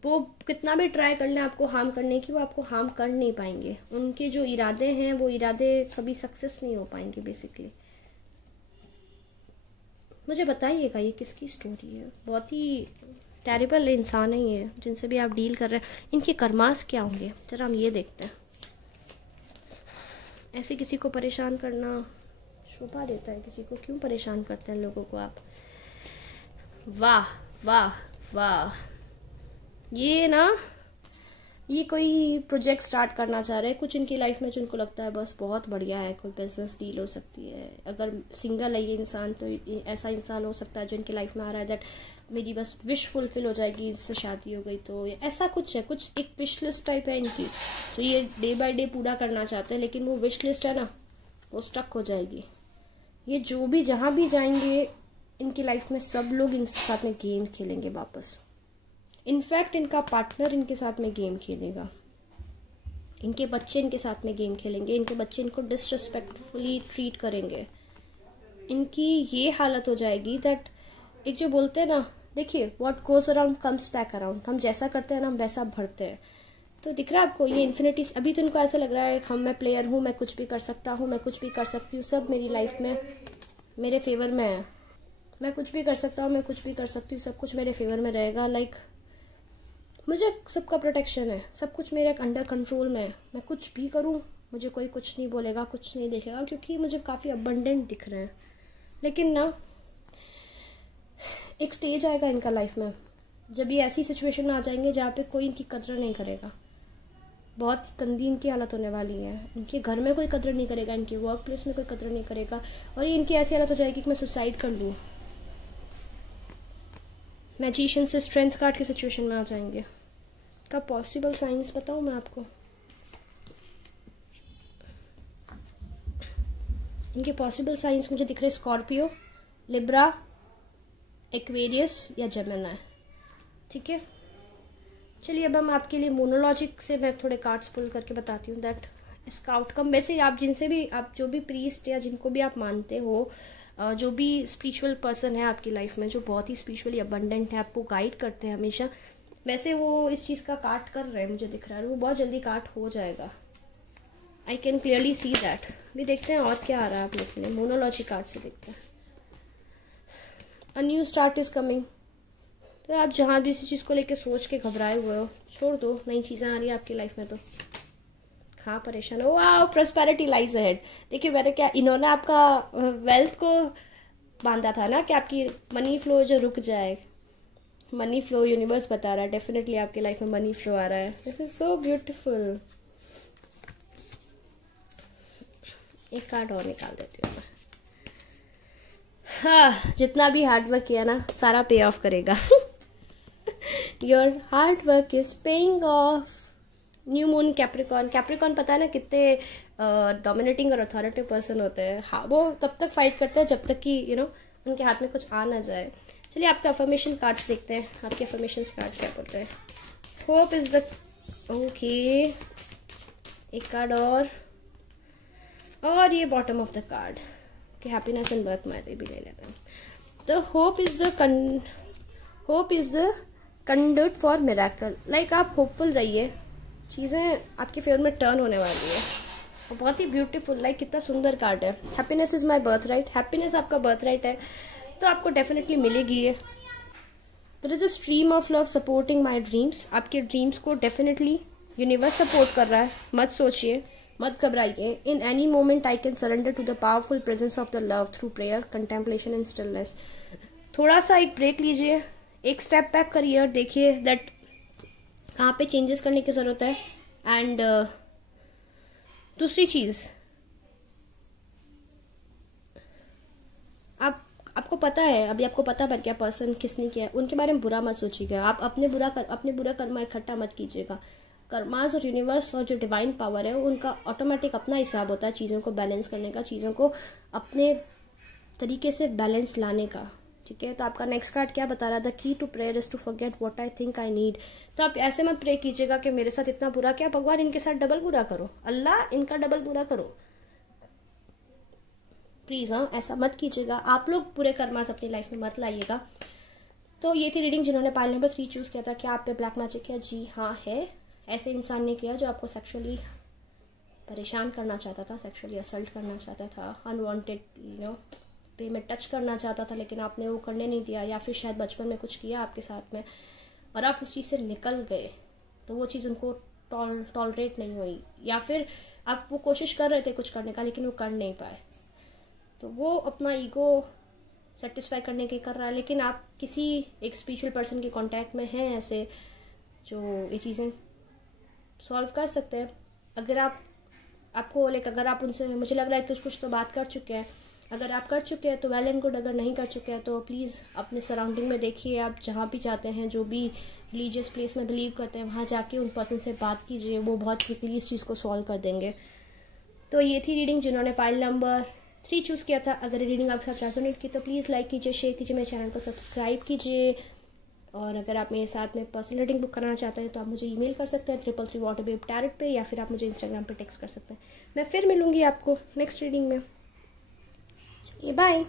वो कितना भी ट्राई कर लें आपको हार्म करने की, वो आपको हार्म कर नहीं पाएंगे। उनके जो इरादे हैं वो इरादे कभी सक्सेस नहीं हो पाएंगे बेसिकली। मुझे बताइएगा ये किसकी स्टोरी है? बहुत ही टेरिबल इंसान है ये, जिनसे भी आप डील कर रहे हैं। इनके कर्मास क्या होंगे, जरा हम ये देखते हैं। ऐसे किसी को परेशान करना शोभा देता है? किसी को क्यों परेशान करते हैं लोगों को आप? वाह वाह वाह। ये कोई प्रोजेक्ट स्टार्ट करना चाह रहे हैं कुछ इनकी लाइफ में, जिनको लगता है बस बहुत बढ़िया है, कोई बिजनेस डील हो सकती है। अगर सिंगल है ये इंसान, तो ऐसा इंसान हो सकता है जो इनकी लाइफ में आ रहा है दैट मेरी बस विश फुलफिल हो जाएगी, इससे शादी हो गई तो। ऐसा कुछ है, कुछ एक विश लिस्ट टाइप है इनकी, तो ये डे बाय डे पूरा करना चाहते हैं। लेकिन वो विश लिस्ट है ना, वो स्टक हो जाएगी। ये जो भी जहाँ भी जाएंगे इनकी लाइफ में, सब लोग इनके साथ में गेम खेलेंगे वापस। इनफैक्ट इनका पार्टनर इनके साथ में गेम खेलेगा, इनके बच्चे इनके साथ में गेम खेलेंगे, इनके बच्चे इनको डिसरिस्पेक्टफुली ट्रीट करेंगे। इनकी ये हालत हो जाएगी दैट, एक जो बोलते हैं ना, देखिए what goes around comes back around. हम जैसा करते हैं ना, हम वैसा भरते हैं। तो दिख रहा है आपको ये इन्फिनिटी? अभी तो इनको ऐसा लग रहा है मैं प्लेयर हूँ, मैं कुछ भी कर सकता हूँ, मैं कुछ भी कर सकती हूँ, सब मेरी लाइफ में मेरे फेवर में है, मैं कुछ भी कर सकता हूँ, मैं कुछ भी कर सकती हूँ, सब कुछ मेरे फेवर में रहेगा। लाइक मुझे सबका प्रोटेक्शन है, सब कुछ मेरे अंडर कंट्रोल में है, मैं कुछ भी करूँ मुझे कोई कुछ नहीं बोलेगा, कुछ नहीं देखेगा, क्योंकि मुझे काफ़ी अबंडेंट दिख रहे हैं। लेकिन ना, एक स्टेज आएगा इनका लाइफ में जब ये ऐसी सिचुएशन में आ जाएंगे जहाँ पे कोई इनकी कदर नहीं करेगा। बहुत गंदी इनकी हालत होने वाली है। इनके घर में कोई कदर नहीं करेगा, इनके वर्क प्लेस में कोई कदर नहीं करेगा, और ये इनकी ऐसी हालत हो जाएगी कि मैं सुसाइड कर लूँ। मैजिशियन से स्ट्रेंथ कार्ड की सिचुएशन में आ जाएंगे। का पॉसिबल साइंस बताऊँ मैं आपको? इनके पॉसिबल साइंस मुझे दिख रहे स्कॉर्पियो, लिब्रा, एक्वेरियस या जेमिनी। ठीक है, चलिए अब हम आपके लिए मोनोलॉजिक से मैं थोड़े कार्ड्स पुल करके बताती हूँ दैट इसका आउटकम। वैसे आप जिनसे भी, आप जो भी प्रीस्ट या जिनको भी आप मानते हो, जो भी स्पिरिचुअल पर्सन है आपकी लाइफ में, जो बहुत ही स्पिरिचुअली अबंडेंट है, आपको गाइड करते हैं हमेशा, वैसे वो इस चीज़ का काट कर रहे हैं, मुझे दिख रहा है। वो बहुत जल्दी काट हो जाएगा, I can clearly see that. भी देखते हैं और क्या आ रहा है आप लोग के लिए। मोनोलॉजी कार्ड से देखते हैं। A new start is coming. तो आप जहाँ भी इसी चीज़ को लेकर सोच के घबराए हुए हो, छोड़ दो, नई चीज़ें आ रही है आपकी लाइफ में। तो हाँ, परेशान हो, वाह, प्रॉस्पेरिटी लाइज अहेड। देखिए मैंने क्या, इन्होंने आपका वेल्थ को बांधा था ना कि आपकी मनी फ्लो जो रुक जाए। मनी फ्लो यूनिवर्स बता रहा है, डेफिनेटली आपकी लाइफ में मनी फ्लो आ रहा है। This is so beautiful. एक कार्ड और निकाल देती हूँ मैं। हाँ, जितना भी हार्डवर्क किया ना, सारा पे ऑफ करेगा। Your hard work is paying off. New moon Capricorn. Capricorn पता है ना कितने डोमिनेटिंग और अथॉरिटिव पर्सन होते हैं। हाँ, वो तब तक फाइट करते हैं जब तक कि उनके हाथ में कुछ आ ना जाए। चलिए आपके अफर्मेशन कार्ड्स देखते हैं। आपके अफर्मेशन कार्ड क्या बोलते हैं? होप इज द, ओके, एक कार्ड और ये बॉटम ऑफ द कार्ड कि हैप्पीनेस एंड बर्थ मैटर भी ले लेते हैं। The hope is the conduct for miracle. Like आप होपफुल रहिए, चीज़ें आपके फेवर में टर्न होने वाली है। और बहुत ही ब्यूटीफुल, लाइक कितना सुंदर कार्ड है। Happiness is my birth right. Happiness आपका बर्थ राइट है, तो आपको डेफिनेटली मिलेगी है। There is a stream of love supporting my dreams. आपके ड्रीम्स को डेफिनेटली यूनिवर्स सपोर्ट कर रहा है। मत सोचिए, मत घबराइए। In any moment I can surrender to the powerful presence of the love through prayer, contemplation and stillness. थोड़ा सा एक ब्रेक लीजिए, एक स्टेप बैक करिए और देखिए दैट कहाँ पे चेंजेस करने की ज़रूरत है। एंड दूसरी चीज़, आपको पता है, अभी आपको पता बन गया पर्सन किसने किया है, उनके बारे में बुरा मत सोचिएगा। आप अपने बुरा कर्मा इकट्ठा मत कीजिएगा। कर्मास और यूनिवर्स और जो डिवाइन पावर है, उनका ऑटोमेटिक अपना हिसाब होता है चीज़ों को बैलेंस करने का, चीज़ों को अपने तरीके से बैलेंस लाने का। ठीक है, तो आपका नेक्स्ट कार्ड क्या बता रहा था? Key to prayer is to forget what I think I need. तो आप ऐसे मत प्रे कीजिएगा कि मेरे साथ इतना बुरा क्या, भगवान इनके साथ डबल बुरा करो, अल्लाह इनका डबल बुरा करो। प्लीज़ हाँ, ऐसा मत कीजिएगा। आप लोग बुरे कर्मास अपनी लाइफ में मत लाइएगा। तो ये थी रीडिंग जिन्होंने पाइल नंबर 3 चूज़ किया था। क्या आप पे ब्लैक मैजिक किया? जी हाँ है। ऐसे इंसान ने किया जो आपको सेक्सुअली परेशान करना चाहता था, सेक्सुअली असल्ट करना चाहता था, अनवांटेड वे में टच करना चाहता था, लेकिन आपने वो करने नहीं दिया, या फिर शायद बचपन में कुछ किया आपके साथ में और आप उस चीज़ से निकल गए, तो वो चीज़ उनको टॉलरेट नहीं हुई, या फिर आप वो कोशिश कर रहे थे कुछ करने का लेकिन वो कर नहीं पाए, तो वो अपना ईगो सेटिस्फाई करने के कर रहा है। लेकिन आप किसी एक स्पिरिचुअल पर्सन के कांटेक्ट में हैं ऐसे जो ये चीज़ें सॉल्व कर सकते हैं। अगर आपको लाइक अगर आप उनसे, मुझे लग रहा है कि कुछ तो बात कर चुके हैं। अगर आप कर चुके हैं तो वेल एंड गुड, अगर नहीं कर चुके हैं तो प्लीज़ अपने सराउंडिंग में देखिए। आप जहाँ भी जाते हैं, जो भी रिलीजियस प्लेस में बिलीव करते हैं, वहाँ जाके उन पर्सन से बात कीजिए, वो बहुत क्विकली इस चीज़ को सॉल्व कर देंगे। तो ये थी रीडिंग जिन्होंने पाइल नंबर 3 चूज़ किया था। अगर रीडिंग आपके साथ रेजोनेट की तो प्लीज़ लाइक कीजिए, शेयर कीजिए, मेरे चैनल को सब्सक्राइब कीजिए। और अगर आप मेरे साथ में पर्सनल रीडिंग बुक कराना चाहते हैं तो आप मुझे ईमेल कर सकते हैं 333waterbabe@ पे, या फिर आप मुझे इंस्टाग्राम पे टेक्स्ट कर सकते हैं। मैं फिर मिलूँगी आपको नेक्स्ट रीडिंग में। चलिए बाय।